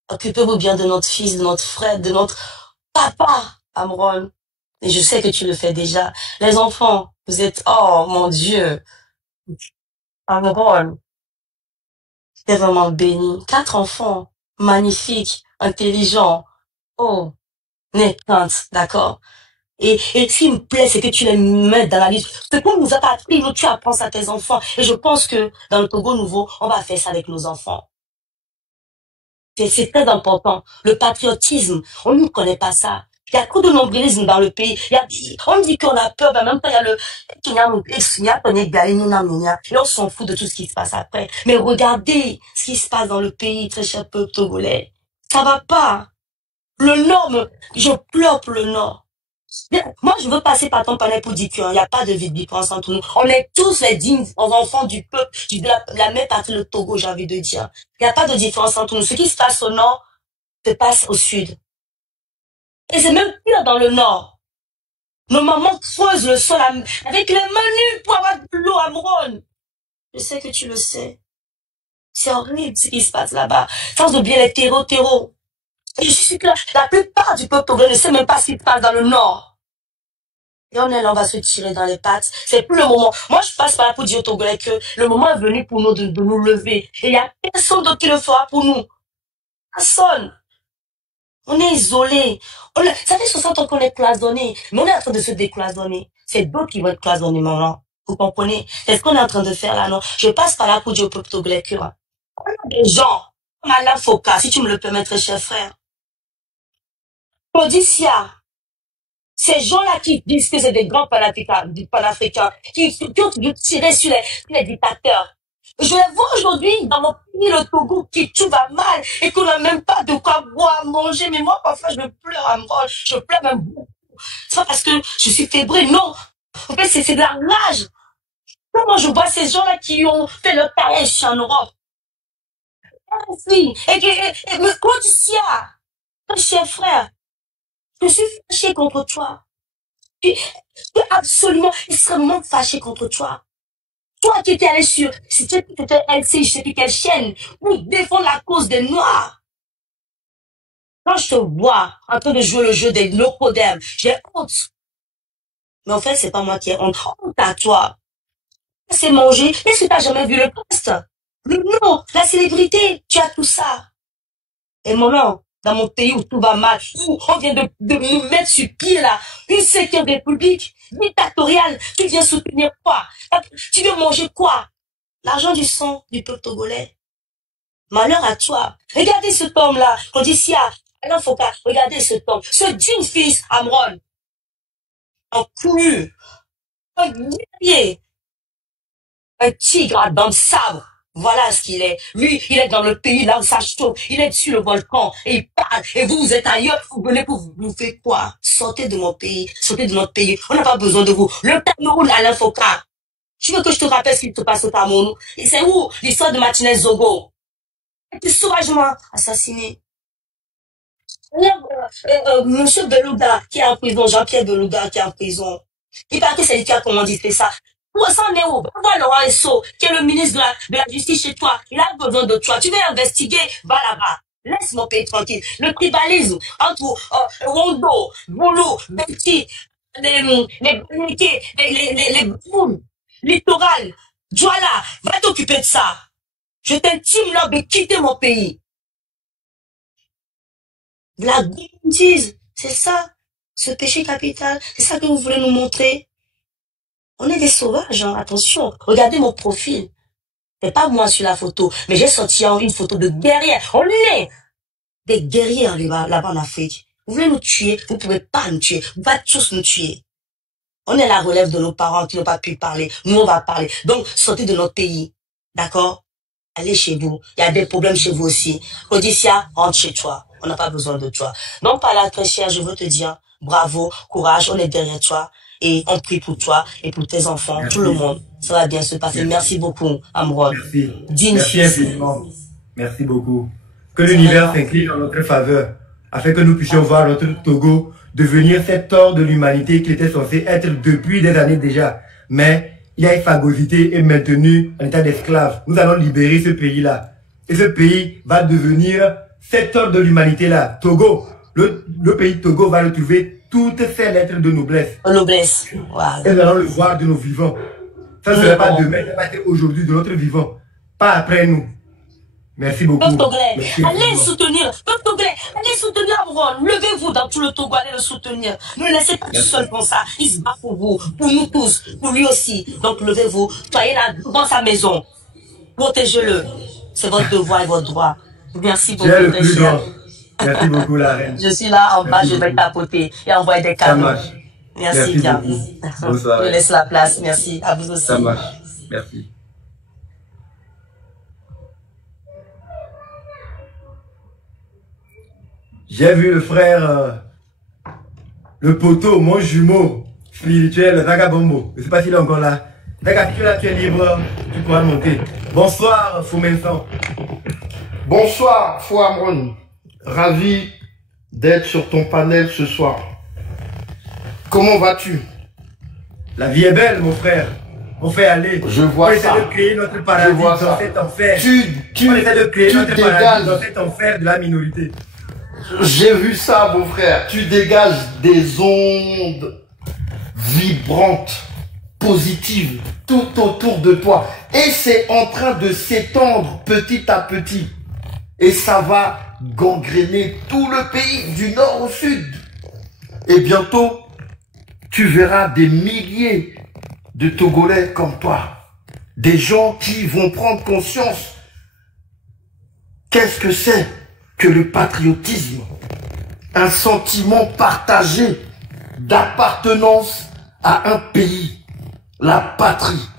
Occupez-vous bien de notre fils, de notre frère, de notre papa, Amron. Et je sais que tu le fais déjà. Les enfants, vous êtes, oh mon Dieu, Amron, t'es vraiment béni. 4 enfants, magnifiques, intelligents. Oh, n'aie crainte, d'accord? Et ce qui me plaît, c'est que tu les mets dans la liste. Ce qu'on nous a pas appris, nous, tu apprends ça à tes enfants. Et je pense que dans le Togo nouveau, on va faire ça avec nos enfants. C'est très important. Le patriotisme, on ne connaît pas ça. Il y a trop de nombrilisme dans le pays. On dit qu'on a peur, mais en même temps, il y a et on s'en fout de tout ce qui se passe après. Mais regardez ce qui se passe dans le pays, très cher peuple togolais. Ça va pas. Le Nord, je pleure pour le Nord. Moi, je veux passer par ton panel pour dire qu'il n'y a pas de différence entre nous. On est tous les dignes enfants du peuple, de la même partie, le Togo, j'ai envie de dire. Il n'y a pas de différence entre nous. Ce qui se passe au Nord se passe au Sud. Et c'est même pire dans le Nord. Nos mamans creusent le sol avec les mains nues pour avoir de l'eau à Mron. Je sais que tu le sais. C'est horrible ce qui se passe là-bas. Sans oublier les terreaux. Et je suis que la plupart du peuple togolais ne sait même pas ce qui se passe dans le Nord. Et on est là, on va se tirer dans les pattes. C'est plus le moment. Moi, je passe par là pour dire aux Togolais que le moment est venu pour nous de nous lever. Et il n'y a personne d'autre qui le fera pour nous. Personne. On est isolés. Ça fait 60 ans qu'on est cloisonnés. Mais on est en train de se décloisonner. C'est d'autres qui vont être cloisonnés maintenant. Vous comprenez? C'est ce qu'on est en train de faire là, non? Je passe par là pour dire au peuple togolais que on a des gens comme Alain Foka, si tu me le permets, très cher frère. Odyssia. Ces gens-là qui disent que c'est des grands panafricains, qui ont toujours tiré sur les dictateurs. Je les vois aujourd'hui dans mon pays, le Togo, tout va mal et qu'on n'a même pas de quoi boire, manger. Mais moi, parfois, je pleure à moi. Je pleure même beaucoup. C'est pas parce que je suis fébrile, non. En fait, c'est de la rage. Comment je vois ces gens-là qui ont fait leur carrière ici en Europe. Et comment tu sais, mon cher frère, je suis fâché contre toi. Je suis absolument, extrêmement fâché contre toi. Toi qui étais allé si tu étais LCI, je sais plus quelle chaîne, pour défendre la cause des Noirs. Quand je te vois en train de jouer le jeu des locodèmes, j'ai honte. Mais en fait, c'est pas moi qui ai honte. Honte à toi. C'est manger. Est-ce que t'as jamais vu le poste? Le nom, la célébrité, tu as tout ça. Et maintenant, dans mon pays où tout va mal, où on vient de nous mettre sur pied là, une 5e république dictatoriale, tu viens soutenir quoi? Tu veux manger quoi? L'argent du sang du peuple togolais. Malheur à toi. Regardez ce homme là, on dit si Alain Foka, regardez ce homme, ce digne fils Amron, un couru, un guerrier, un tigre à dents de sabre. Voilà ce qu'il est. Lui, il est dans le pays, là où ça chauffe. Il est sur le volcan et il parle. Et vous êtes ailleurs. Vous venez pour vous faire quoi? Sortez de mon pays. Sortez de notre pays. On n'a pas besoin de vous. Le Cameroun, Alain Foka. Tu veux que je te rappelle ce qui se passe au Cameroun? Et c'est où l'histoire de Martinez Zogo? été sauvagement assassiné. Monsieur Belouda qui est en prison, Jean-Pierre Belouda qui est en prison. Il paraît que c'est lui qui a commandité ça. Où ça en est où? Va Laurent Esso, qui est le ministre de la Justice chez toi. Il a besoin de toi. Tu veux investiguer? Va là-bas. Laisse mon pays tranquille. Le tribalisme entre Rondo, Boulou, Petit, les boules, littoral, Douala, va t'occuper de ça. Je t'intime là de quitter mon pays. La gourmandise, c'est ça, ce péché capital, c'est ça que vous voulez nous montrer. On est des sauvages, hein, attention. Regardez mon profil. C'est pas moi sur la photo, mais j'ai sorti une photo de guerrière. On est des guerriers là-bas en Afrique. Vous voulez nous tuer, vous pouvez pas nous tuer. Vous pouvez tous nous tuer. On est la relève de nos parents qui n'ont pas pu parler. Nous, on va parler. Donc, sortez de notre pays. D'accord? Allez chez vous. Il y a des problèmes chez vous aussi. Odyssia, rentre chez toi. On n'a pas besoin de toi. Donc, par là, très cher, je veux te dire, bravo, courage, on est derrière toi. Et on prie pour toi et pour tes enfants, merci. Tout le monde. Ça va bien se passer. Merci beaucoup, Amron. Merci. Merci infiniment. Merci beaucoup. Que l'univers s'incline en notre faveur, afin que nous puissions voir notre Togo devenir cet or de l'humanité qui était censé être depuis des années déjà. Mais il a phagocyté et maintenu en état d'esclave. Nous allons libérer ce pays-là. Et ce pays va devenir cet or de l'humanité-là. Togo, le pays Togo va retrouver toutes ces lettres de noblesse. Noblesse, voilà. Et nous allons le voir de nos vivants. Ça ne sera pas demain, ça va être aujourd'hui de notre vivant. Pas après nous. Merci beaucoup. Peuple togolais, allez soutenir. Peuple togolais, allez soutenir Amron. Levez-vous dans tout le Togo, allez le soutenir. Ne le laissez pas tout seul comme ça. Il se bat pour vous, pour nous tous, pour lui aussi. Donc levez-vous, soyez là dans sa maison. Protégez-le. C'est votre devoir et votre droit. Merci beaucoup. Merci beaucoup, la reine. Je suis là en bas, je vais tapoter et envoyer des cadeaux. Merci bien. Bonsoir. Je laisse la place. Merci. À vous aussi. Ça marche. Merci. J'ai vu le frère, le poteau, mon jumeau spirituel, Vagabombo. Je ne sais pas s'il est encore là. Daga, si tu es là, tu es libre, tu pourras monter. Bonsoir, Foumensan. Bonsoir, Fou Amron. Ravi d'être sur ton panel ce soir. Comment vas-tu? La vie est belle, mon frère. On fait aller. Je vois ça. On essaie de créer notre paradis dans cet enfer. On essaie de créer notre paradis dans cet enfer de la minorité. J'ai vu ça, mon frère. Tu dégages des ondes vibrantes, positives, tout autour de toi. Et c'est en train de s'étendre petit à petit. Et ça va gangréner tout le pays, du nord au sud. Et bientôt, tu verras des milliers de Togolais comme toi. Des gens qui vont prendre conscience. Qu'est-ce que c'est que le patriotisme? Un sentiment partagé d'appartenance à un pays, la patrie.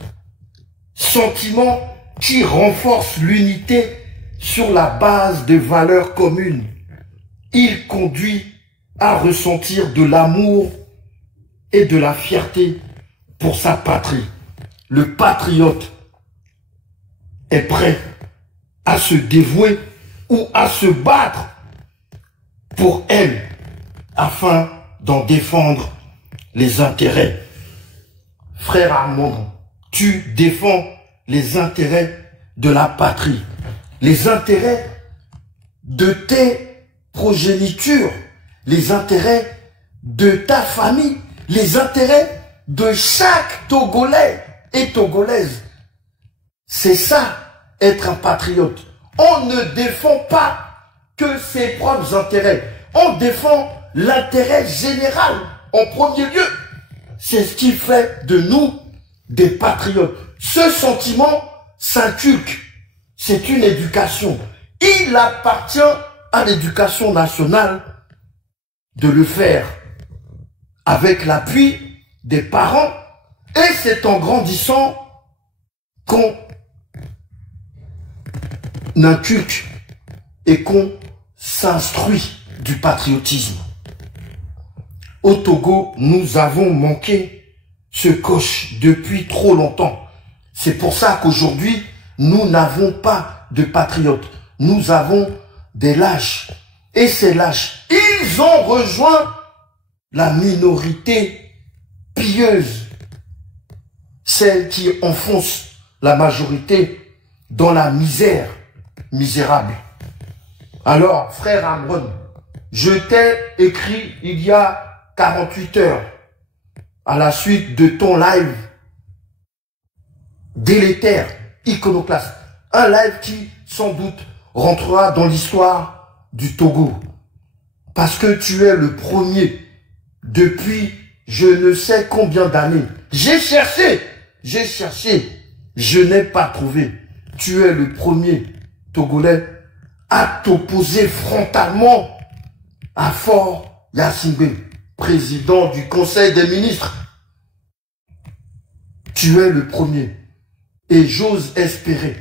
Sentiment qui renforce l'unité sur la base de valeurs communes. Il conduit à ressentir de l'amour et de la fierté pour sa patrie. Le patriote est prêt à se dévouer ou à se battre pour elle afin d'en défendre les intérêts. Frère Armand, tu défends les intérêts de la patrie, les intérêts de tes progénitures, les intérêts de ta famille, les intérêts de chaque Togolais et Togolaise. C'est ça, être un patriote. On ne défend pas que ses propres intérêts. On défend l'intérêt général en premier lieu. C'est ce qui fait de nous des patriotes. Ce sentiment s'inculque. C'est une éducation. Il appartient à l'éducation nationale de le faire avec l'appui des parents. Et c'est en grandissant qu'on inculque et qu'on s'instruit du patriotisme. Au Togo, nous avons manqué ce coche depuis trop longtemps. C'est pour ça qu'aujourd'hui, nous n'avons pas de patriotes. nous avons des lâches. Et ces lâches, ils ont rejoint la minorité pieuse, celle qui enfonce la majorité dans la misère misérable. Alors, frère Amron, je t'ai écrit il y a 48 heures, à la suite de ton live délétère, iconoclaste. Un live qui, sans doute, rentrera dans l'histoire du Togo. Parce que tu es le premier depuis je ne sais combien d'années. J'ai cherché, je n'ai pas trouvé. Tu es le premier Togolais à t'opposer frontalement à Faure Gnassingbé, président du Conseil des ministres. Tu es le premier. Et j'ose espérer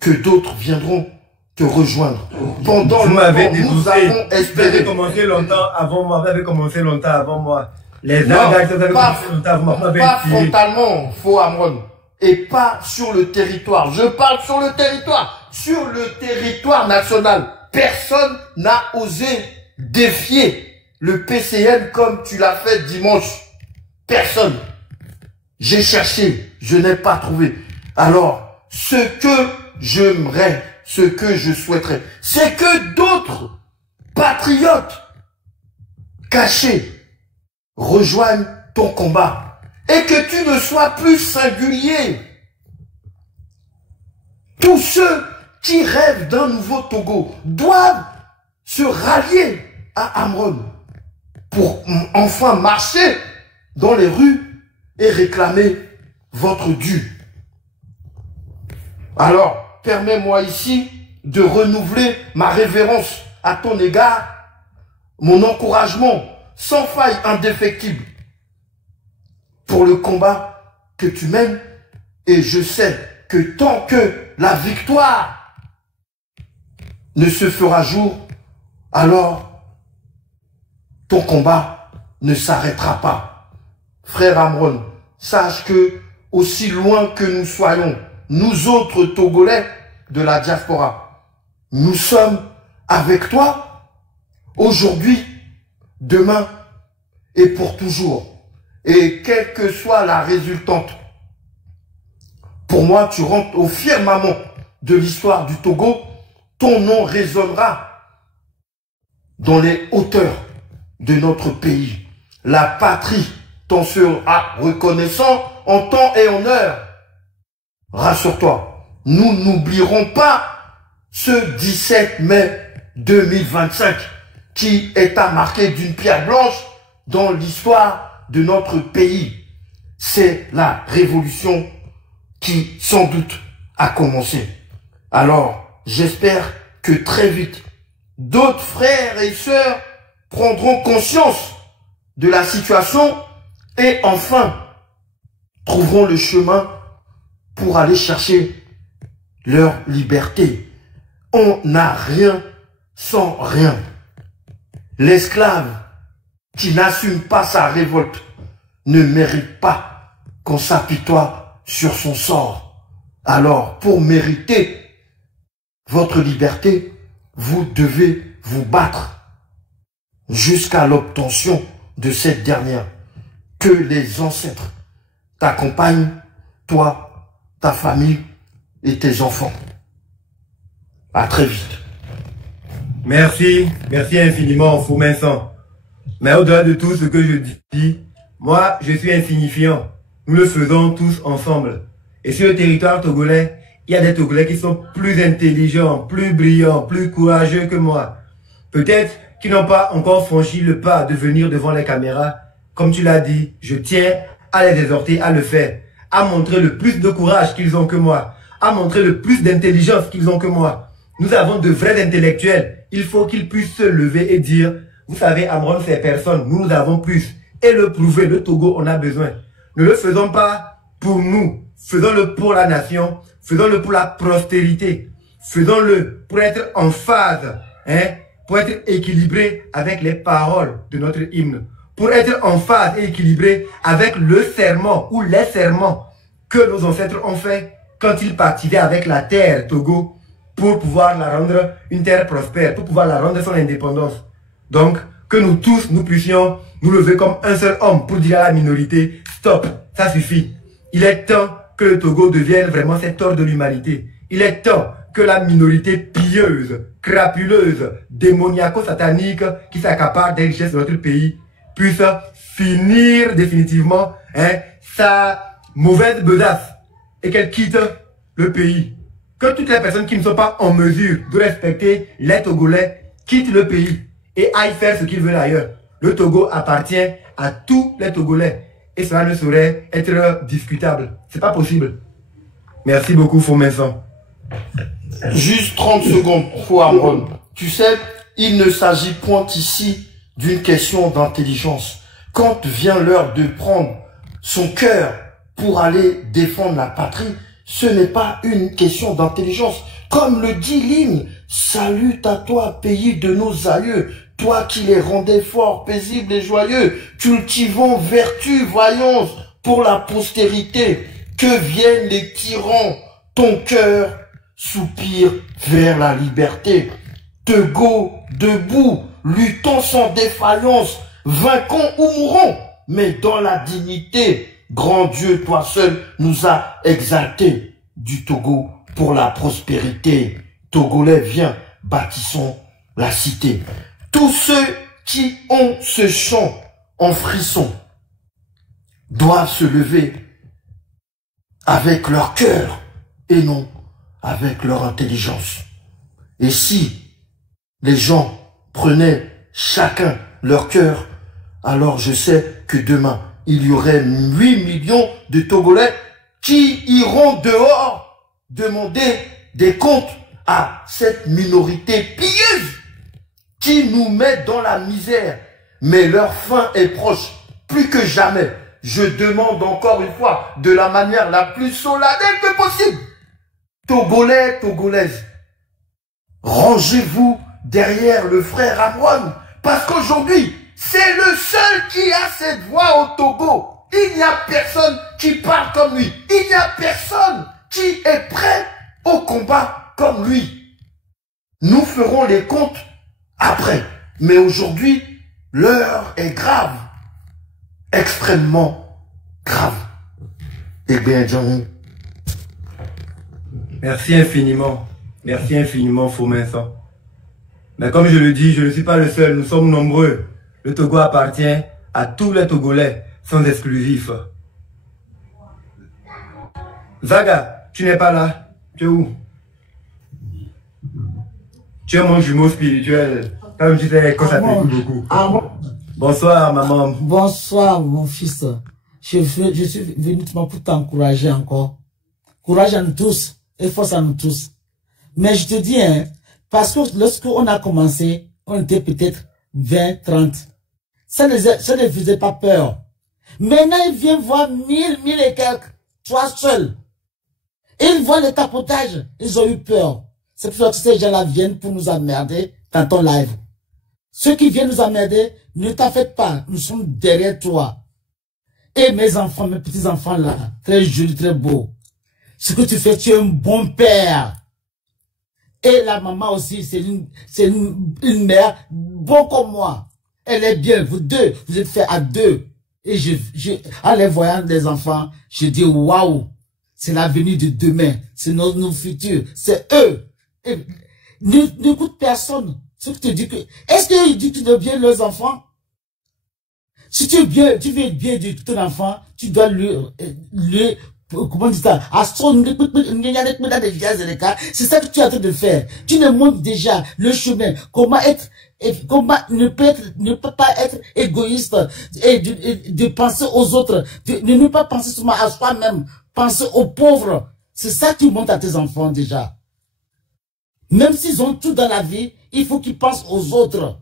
que d'autres viendront te rejoindre. Pendant vous m'avez nous avons espéré. Vous avez commencé longtemps avant moi. Vous avez commencé longtemps avant moi. Les Non, Angags, vous avez pas, commencé longtemps avant moi. Vous m'avez pas tué. frontalement, faux Amron. Et pas sur le territoire. Je parle sur le territoire. Sur le territoire national. Personne n'a osé défier le PCN comme tu l'as fait dimanche. Personne. J'ai cherché, je n'ai pas trouvé. Alors, ce que j'aimerais, ce que je souhaiterais, c'est que d'autres patriotes cachés rejoignent ton combat et que tu ne sois plus singulier. Tous ceux qui rêvent d'un nouveau Togo doivent se rallier à Amron pour enfin marcher dans les rues et réclamer votre dû. Alors, permets-moi ici de renouveler ma révérence à ton égard, mon encouragement sans faille indéfectible pour le combat que tu mènes, et je sais que tant que la victoire ne se fera jour, alors ton combat ne s'arrêtera pas. Frère Amron, sache que aussi loin que nous soyons, nous autres Togolais de la diaspora, nous sommes avec toi aujourd'hui, demain et pour toujours. Et quelle que soit la résultante, pour moi, tu rentres au firmament de l'histoire du Togo, ton nom résonnera dans les hauteurs de notre pays. La patrie t'en sera reconnaissant en temps et en heure. Rassure-toi, nous n'oublierons pas ce 17 mai 2025 qui est à marquer d'une pierre blanche dans l'histoire de notre pays. C'est la révolution qui, sans doute, a commencé. Alors, j'espère que très vite, d'autres frères et sœurs prendront conscience de la situation et enfin trouveront le chemin pour aller chercher leur liberté. On n'a rien sans rien. L'esclave qui n'assume pas sa révolte ne mérite pas qu'on s'apitoie sur son sort. Alors, pour mériter votre liberté, vous devez vous battre jusqu'à l'obtention de cette dernière. Que les ancêtres t'accompagnent, toi, ta famille et tes enfants. À très vite. Merci infiniment, Fou Vincent. Mais au-delà de tout ce que je dis, moi, je suis insignifiant. Nous le faisons tous ensemble. Et sur le territoire togolais, il y a des Togolais qui sont plus intelligents, plus brillants, plus courageux que moi. Peut-être qui n'ont pas encore franchi le pas de venir devant les caméras. Comme tu l'as dit, je tiens à les exhorter à le faire, à montrer le plus de courage qu'ils ont que moi, à montrer le plus d'intelligence qu'ils ont que moi. Nous avons de vrais intellectuels. Il faut qu'ils puissent se lever et dire, vous savez, Amron, c'est personne. Nous avons plus. Et le prouver, le Togo, on a besoin. Ne le faisons pas pour nous. Faisons-le pour la nation. Faisons-le pour la prospérité. Faisons-le pour être en phase, pour être équilibré avec les paroles de notre hymne. Pour être en phase et équilibré avec le serment ou les serments que nos ancêtres ont fait quand ils partisaient avec la terre Togo pour pouvoir la rendre une terre prospère, pour pouvoir la rendre son indépendance. Donc, que nous tous, nous puissions nous lever comme un seul homme pour dire à la minorité, stop, ça suffit. Il est temps que le Togo devienne vraiment cet ordre de l'humanité. Il est temps que la minorité pilleuse, crapuleuse, démoniaco-satanique qui s'accapare des richesses de notre pays puisse finir définitivement sa mauvaise besace et qu'elle quitte le pays. Que toutes les personnes qui ne sont pas en mesure de respecter les Togolais quittent le pays et aillent faire ce qu'ils veulent ailleurs. Le Togo appartient à tous les Togolais et cela ne saurait être discutable. C'est pas possible. Merci beaucoup, Fomensan. Juste 30 secondes, Fouamron. Tu sais, il ne s'agit point ici d'une question d'intelligence. Quand vient l'heure de prendre son cœur pour aller défendre la patrie, ce n'est pas une question d'intelligence. Comme le dit l'hymne, salut à toi, pays de nos aïeux, toi qui les rendais forts, paisibles et joyeux, cultivons vertu, voyance pour la postérité. Que viennent les tyrans, ton cœur soupire vers la liberté. Togo, debout, luttons sans défaillance, vainquons ou mourons, mais dans la dignité. Grand Dieu, toi seul nous a exaltés du Togo pour la prospérité. Togolais, viens, bâtissons la cité. Tous ceux qui ont ce chant en frisson doivent se lever avec leur cœur et non avec leur intelligence. Et si les gens prenaient chacun leur cœur, alors je sais que demain, il y aurait 8 millions de Togolais qui iront dehors demander des comptes à cette minorité pilleuse qui nous met dans la misère. Mais leur fin est proche, plus que jamais. Je demande encore une fois, de la manière la plus solennelle que possible, Togolais, Togolaises, rangez-vous derrière le frère Amron, parce qu'aujourd'hui, c'est le seul qui a cette voix au Togo. Il n'y a personne qui parle comme lui. Il n'y a personne qui est prêt au combat comme lui. Nous ferons les comptes après. Mais aujourd'hui, l'heure est grave. Extrêmement grave. Eh bien, John. Merci infiniment, Fomensan. Mais comme je le dis, je ne suis pas le seul, nous sommes nombreux. Le Togo appartient à tous les Togolais, sans exclusif. Zaga, tu n'es pas là. Tu es où? Tu es mon jumeau spirituel. Comme tu sais, quand ça t'écoute beaucoup. Bonsoir, maman. Bonsoir, mon fils. Je suis venu pour t'encourager encore. Courage à nous tous et force à nous tous. Mais je te dis, hein, parce que lorsqu'on a commencé, on était peut-être 20, 30. Ça ne faisait pas peur. Maintenant, ils viennent voir 1000 et quelques. Toi seul. Et ils voient le tapotage. Ils ont eu peur. C'est pour ça que ces gens-là viennent pour nous emmerder dans ton live. Ceux qui viennent nous emmerder, ne t'affecte pas. Nous sommes derrière toi. Et mes enfants, mes petits-enfants là, très jolis, très beaux. Ce que tu fais, tu es un bon père. Et la maman aussi, c'est une mère bon comme moi. Elle est bien. Vous deux, vous êtes faits à deux. Et en les voyant des enfants, je dis waouh, c'est l'avenir de demain. C'est nos futurs. C'est eux. N'écoute personne. Ce que tu dis que, est-ce qu'ils disent que tu dois bien leurs enfants? Si tu veux être bien de ton enfant, tu dois comment dire ça? C'est ça que tu es en train de faire. Tu ne montres déjà le chemin. Comment ne peut pas être égoïste et de penser aux autres. De ne pas penser seulement à soi-même. Penser aux pauvres. C'est ça que tu montres à tes enfants déjà. Même s'ils ont tout dans la vie, il faut qu'ils pensent aux autres.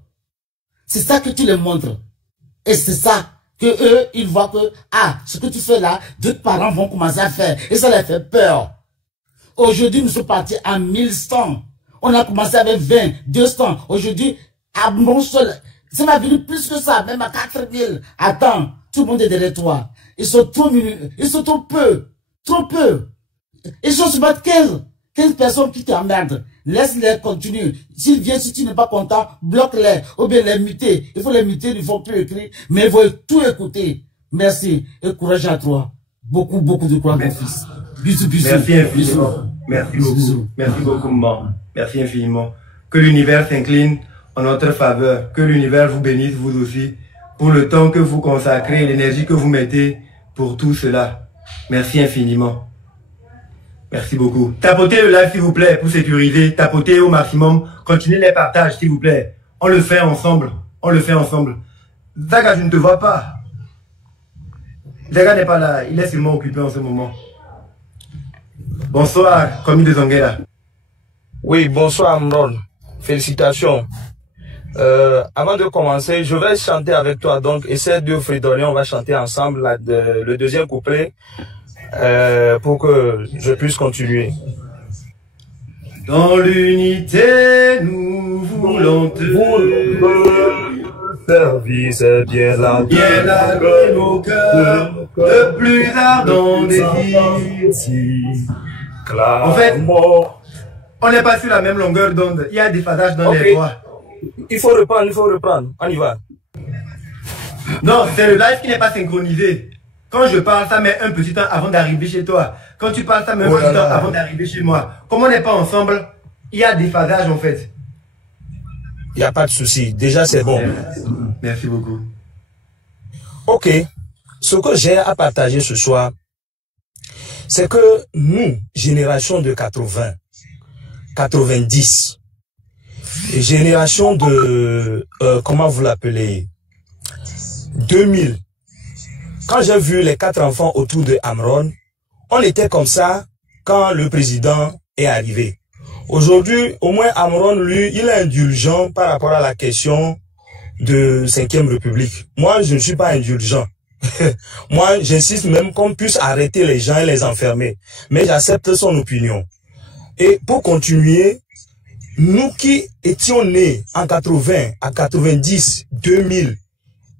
C'est ça que tu les montres. Et c'est ça que eux, ils voient que, ce que tu fais là, d'autres parents vont commencer à faire. Et ça les fait peur. Aujourd'hui, nous sommes partis à 1100. On a commencé avec 20, 200. Aujourd'hui, à mon seul, ça m'a venu plus que ça, même à 4000. Attends, tout le monde est derrière toi. Ils sont trop peu. Trop peu. Ils sont sur 15 personnes qui t'emmerdent. Laisse-les continuer. S'ils viennent, si tu n'es pas content, bloque-les. Ou bien les muter. Il faut les muter, ils ne font plus écrire. Mais ils vont tout écouter. Merci. Et courage à toi. Beaucoup, beaucoup de courage, mon fils. Bisous, bisous. Merci infiniment. Merci beaucoup. Merci beaucoup, maman. Merci infiniment. Que l'univers s'incline en notre faveur. Que l'univers vous bénisse, vous aussi, pour le temps que vous consacrez, l'énergie que vous mettez pour tout cela. Merci infiniment. Merci beaucoup. Tapotez le live, s'il vous plaît, pour sécuriser. Tapotez au maximum. Continuez les partages, s'il vous plaît. On le fait ensemble. On le fait ensemble. Zaga, je ne te vois pas. Zaga n'est pas là. Il est sûrement occupé en ce moment. Bonsoir, commis de Zonguera. Oui, bonsoir, Amron. Félicitations. Avant de commencer, je vais chanter avec toi. Donc, essaie de fredonner. On va chanter ensemble le deuxième couplet. Pour que je puisse continuer. Dans l'unité, nous voulons te service bien la nos cœurs, le plus ardent désir. En fait, on n'est pas sur la même longueur d'onde. Il y a des phasages dans les voix. Il faut reprendre. On y va. Non, c'est le live qui n'est pas synchronisé. Quand je parle, ça met un petit temps avant d'arriver chez toi. Quand tu parles, ça met un petit temps avant d'arriver chez moi. Comme on n'est pas ensemble, il y a des phasages en fait. Il n'y a pas de souci. Déjà, c'est bon. Merci beaucoup. Ok. Ce que j'ai à partager ce soir, c'est que nous, génération de 80, 90, et génération de, comment vous l'appelez, 2000, quand j'ai vu les 4 enfants autour de Amron, on était comme ça quand le président est arrivé. Aujourd'hui, au moins Amron, lui, il est indulgent par rapport à la question de 5e République. Moi, je ne suis pas indulgent. Moi, j'insiste même qu'on puisse arrêter les gens et les enfermer. Mais j'accepte son opinion. Et pour continuer, nous qui étions nés en 80, en 90, 2000,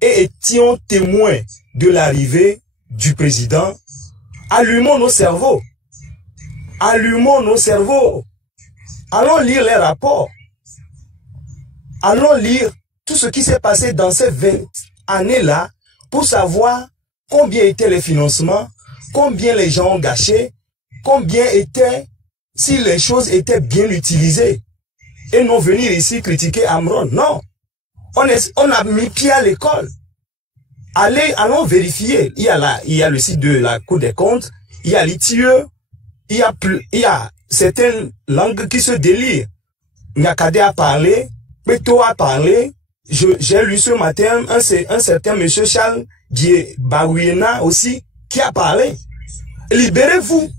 et étions témoins de l'arrivée du président, allumons nos cerveaux. Allumons nos cerveaux. Allons lire les rapports. Allons lire tout ce qui s'est passé dans ces 20 années-là pour savoir combien étaient les financements, combien les gens ont gâché, combien étaient, si les choses étaient bien utilisées. Et non venir ici critiquer Amron. Non. On a mis pied à l'école. Allons vérifier. Il y a le site de la Cour des comptes, il y a l'ITIE, il y a certaines langues qui se délient. Nyakade a parlé, Beto a parlé, j'ai lu ce matin un certain monsieur Charles Baouina aussi qui a parlé. Libérez-vous.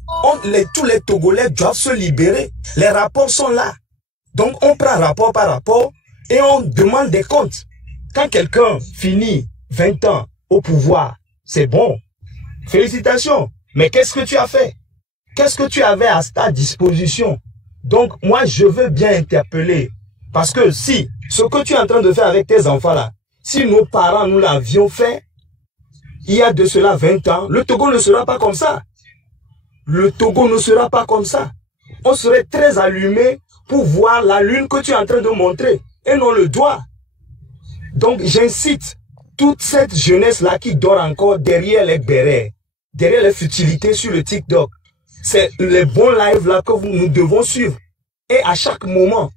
Tous les Togolais doivent se libérer. Les rapports sont là. Donc on prend rapport par rapport et on demande des comptes. Quand quelqu'un finit 20 ans au pouvoir, c'est bon. Félicitations. Mais qu'est-ce que tu as fait? Qu'est-ce que tu avais à ta disposition? Donc moi je veux bien interpeller. Parce que si ce que tu es en train de faire avec tes enfants là, si nos parents nous l'avions fait, il y a de cela 20 ans, le Togo ne sera pas comme ça. Le Togo ne sera pas comme ça. On serait très allumé pour voir la lune que tu es en train de montrer. Et non le doigt. Donc j'incite toute cette jeunesse-là qui dort encore derrière les bérets, derrière les futilités sur le TikTok. C'est les bons lives là que nous devons suivre. Et à chaque moment,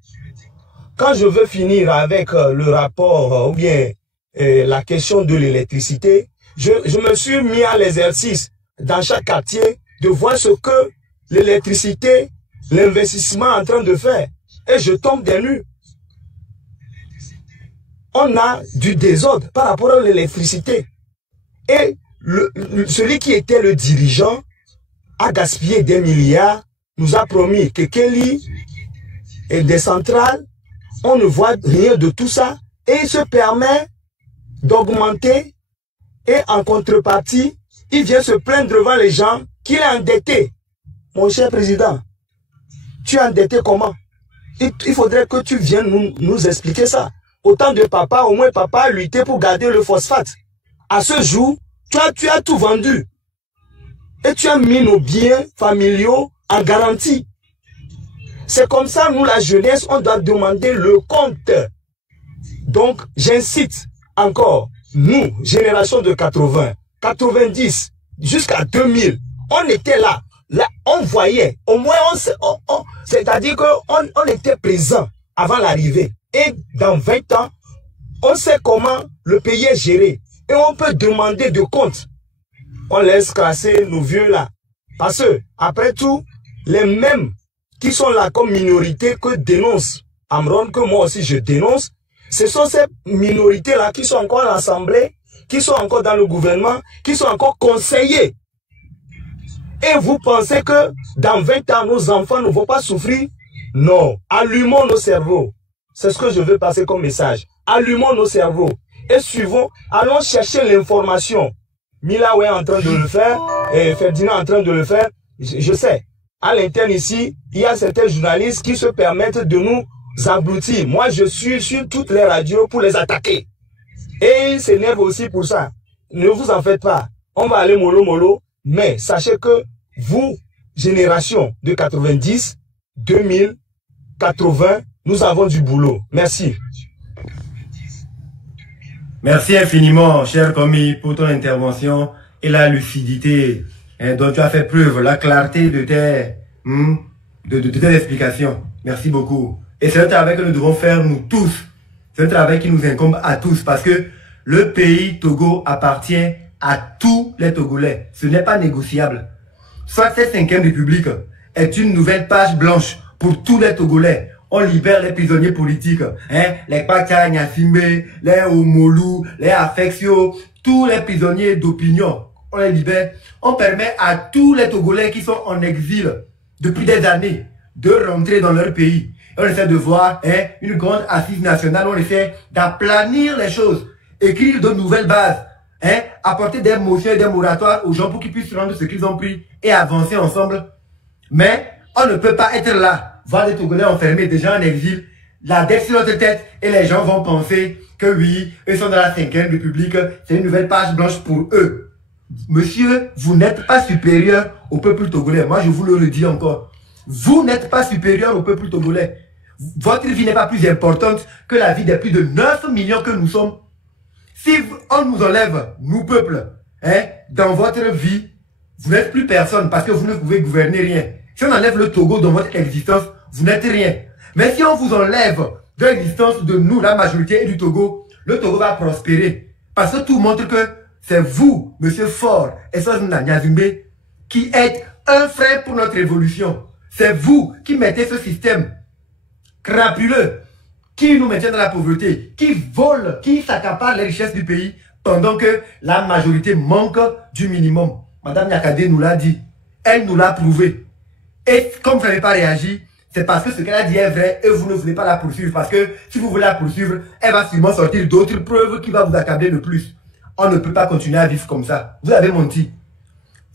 quand je veux finir avec le rapport ou bien la question de l'électricité, je me suis mis à l'exercice dans chaque quartier de voir ce que l'électricité, l'investissement est en train de faire. Et je tombe des nues. On a du désordre par rapport à l'électricité. Et celui qui était le dirigeant a gaspillé des milliards, nous a promis que Kelly et des centrales, on ne voit rien de tout ça et il se permet d'augmenter et en contrepartie, il vient se plaindre devant les gens qu'il est endetté. Mon cher président, tu es endetté comment? Il faudrait que tu viennes nous expliquer ça. Autant de papa, au moins papa a lutté pour garder le phosphate. À ce jour, tu as tout vendu. Et tu as mis nos biens familiaux en garantie. C'est comme ça, nous, la jeunesse, on doit demander le compte. Donc, j'incite encore, nous, génération de 80, 90, jusqu'à 2000, on était là. Là, on voyait, au moins, c'est-à-dire qu'on était présent avant l'arrivée. Et dans 20 ans, on sait comment le pays est géré. Et on peut demander de compte. On laisse classer nos vieux là. Parce que, après tout, les mêmes qui sont là comme minorité que dénonce Amron, que moi aussi je dénonce, ce sont ces minorités-là qui sont encore à l'Assemblée, qui sont encore dans le gouvernement, qui sont encore conseillés. Et vous pensez que dans 20 ans, nos enfants ne vont pas souffrir? Non. Allumons nos cerveaux. C'est ce que je veux passer comme message. Allumons nos cerveaux. Et suivons, allons chercher l'information. Milawe est en train de le faire, et Ferdinand est en train de le faire. Je sais. À l'interne ici, il y a certains journalistes qui se permettent de nous abrutir. Moi, je suis sur toutes les radios pour les attaquer. Et ils s'énervent aussi pour ça. Ne vous en faites pas. On va aller mollo mollo. Mais sachez que vous, génération de 90, 2000, 80, nous avons du boulot. Merci. Merci infiniment, cher commis, pour ton intervention et la lucidité dont tu as fait preuve, la clarté de tes explications. Merci beaucoup. Et c'est un travail que nous devons faire nous tous. C'est un travail qui nous incombe à tous parce que le pays Togo appartient à tous les Togolais. Ce n'est pas négociable. Soit cette 5e République est une nouvelle page blanche pour tous les Togolais. On libère les prisonniers politiques, les Pacha, Nyasimbe, les Omolu, les Affectio, tous les prisonniers d'opinion. On les libère. On permet à tous les Togolais qui sont en exil depuis des années de rentrer dans leur pays. Et on essaie de voir une grande assise nationale. On essaie d'aplanir les choses, écrire de nouvelles bases, apporter des motions et des moratoires aux gens pour qu'ils puissent rendre ce qu'ils ont pris et avancer ensemble. Mais on ne peut pas être là. Voir des Togolais enfermés, des gens en exil, la dette sur notre tête, et les gens vont penser que oui, eux sont dans la 5e République, c'est une nouvelle page blanche pour eux. Monsieur, vous n'êtes pas supérieur au peuple togolais. Moi, je vous le redis encore. Vous n'êtes pas supérieur au peuple togolais. Votre vie n'est pas plus importante que la vie des plus de 9 millions que nous sommes. Si on nous enlève, nous peuple, dans votre vie, vous n'êtes plus personne parce que vous ne pouvez gouverner rien. Si on enlève le Togo dans votre existence, vous n'êtes rien. Mais si on vous enlève de l'existence de nous, la majorité et du Togo, le Togo va prospérer. Parce que tout montre que c'est vous, monsieur Faure et Sozna Nyazimbe, qui êtes un frein pour notre évolution. C'est vous qui mettez ce système crapuleux, qui nous maintient dans la pauvreté, qui vole, qui s'accapare les richesses du pays, pendant que la majorité manque du minimum. Madame Nyakade nous l'a dit. Elle nous l'a prouvé. Et comme vous n'avez pas réagi, c'est parce que ce qu'elle a dit est vrai et vous ne voulez pas la poursuivre. Parce que si vous voulez la poursuivre, elle va sûrement sortir d'autres preuves qui vont vous accabler le plus. On ne peut pas continuer à vivre comme ça. Vous avez menti.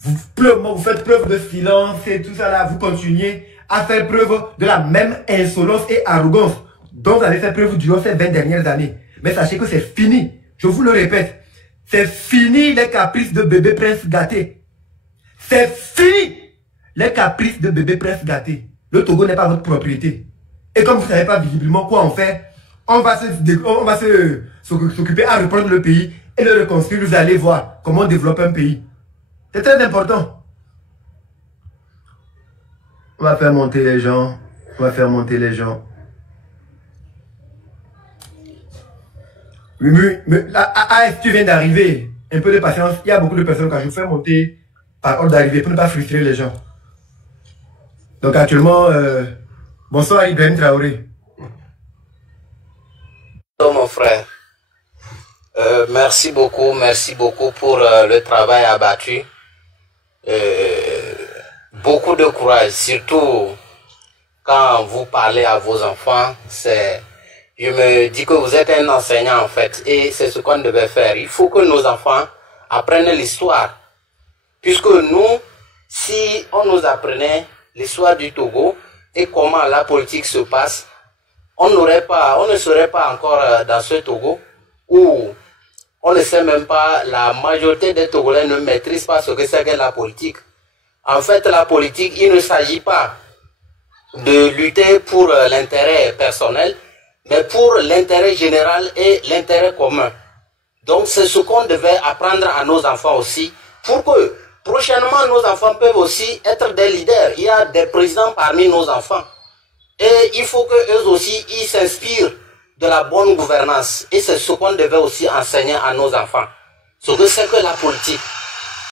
Vous faites preuve de silence et tout ça là. Vous continuez à faire preuve de la même insolence et arrogance dont vous avez fait preuve durant ces 20 dernières années. Mais sachez que c'est fini. Je vous le répète. C'est fini les caprices de bébé prince gâté. C'est fini les caprices de bébé prince gâté. Le Togo n'est pas votre propriété. Et comme vous ne savez pas visiblement quoi en faire, on va s'occuper à reprendre le pays et le reconstruire. Vous allez voir comment on développe un pays. C'est très important. On va faire monter les gens. On va faire monter les gens. Mais AF, tu viens d'arriver. Un peu de patience. Il y a beaucoup de personnes quand je fais monter par ordre d'arrivée pour ne pas frustrer les gens. Donc actuellement, bonsoir Ibrahim Traoré. Bonjour mon frère. Merci beaucoup pour le travail abattu. Beaucoup de courage, surtout quand vous parlez à vos enfants. Je me dis que vous êtes un enseignant en fait, et c'est ce qu'on devait faire. Il faut que nos enfants apprennent l'histoire. Puisque nous, si on nous apprenait l'histoire du Togo et comment la politique se passe, on ne serait pas encore dans ce Togo où on ne sait même pas, la majorité des Togolais ne maîtrisent pas ce que c'est que la politique. En fait, la politique, il ne s'agit pas de lutter pour l'intérêt personnel, mais pour l'intérêt général et l'intérêt commun. Donc c'est ce qu'on devait apprendre à nos enfants aussi, pour que prochainement nos enfants peuvent aussi être des leaders. Il y a des présidents parmi nos enfants. Et il faut qu'eux aussi, ils s'inspirent de la bonne gouvernance. Et c'est ce qu'on devait aussi enseigner à nos enfants. Ce que c'est que la politique.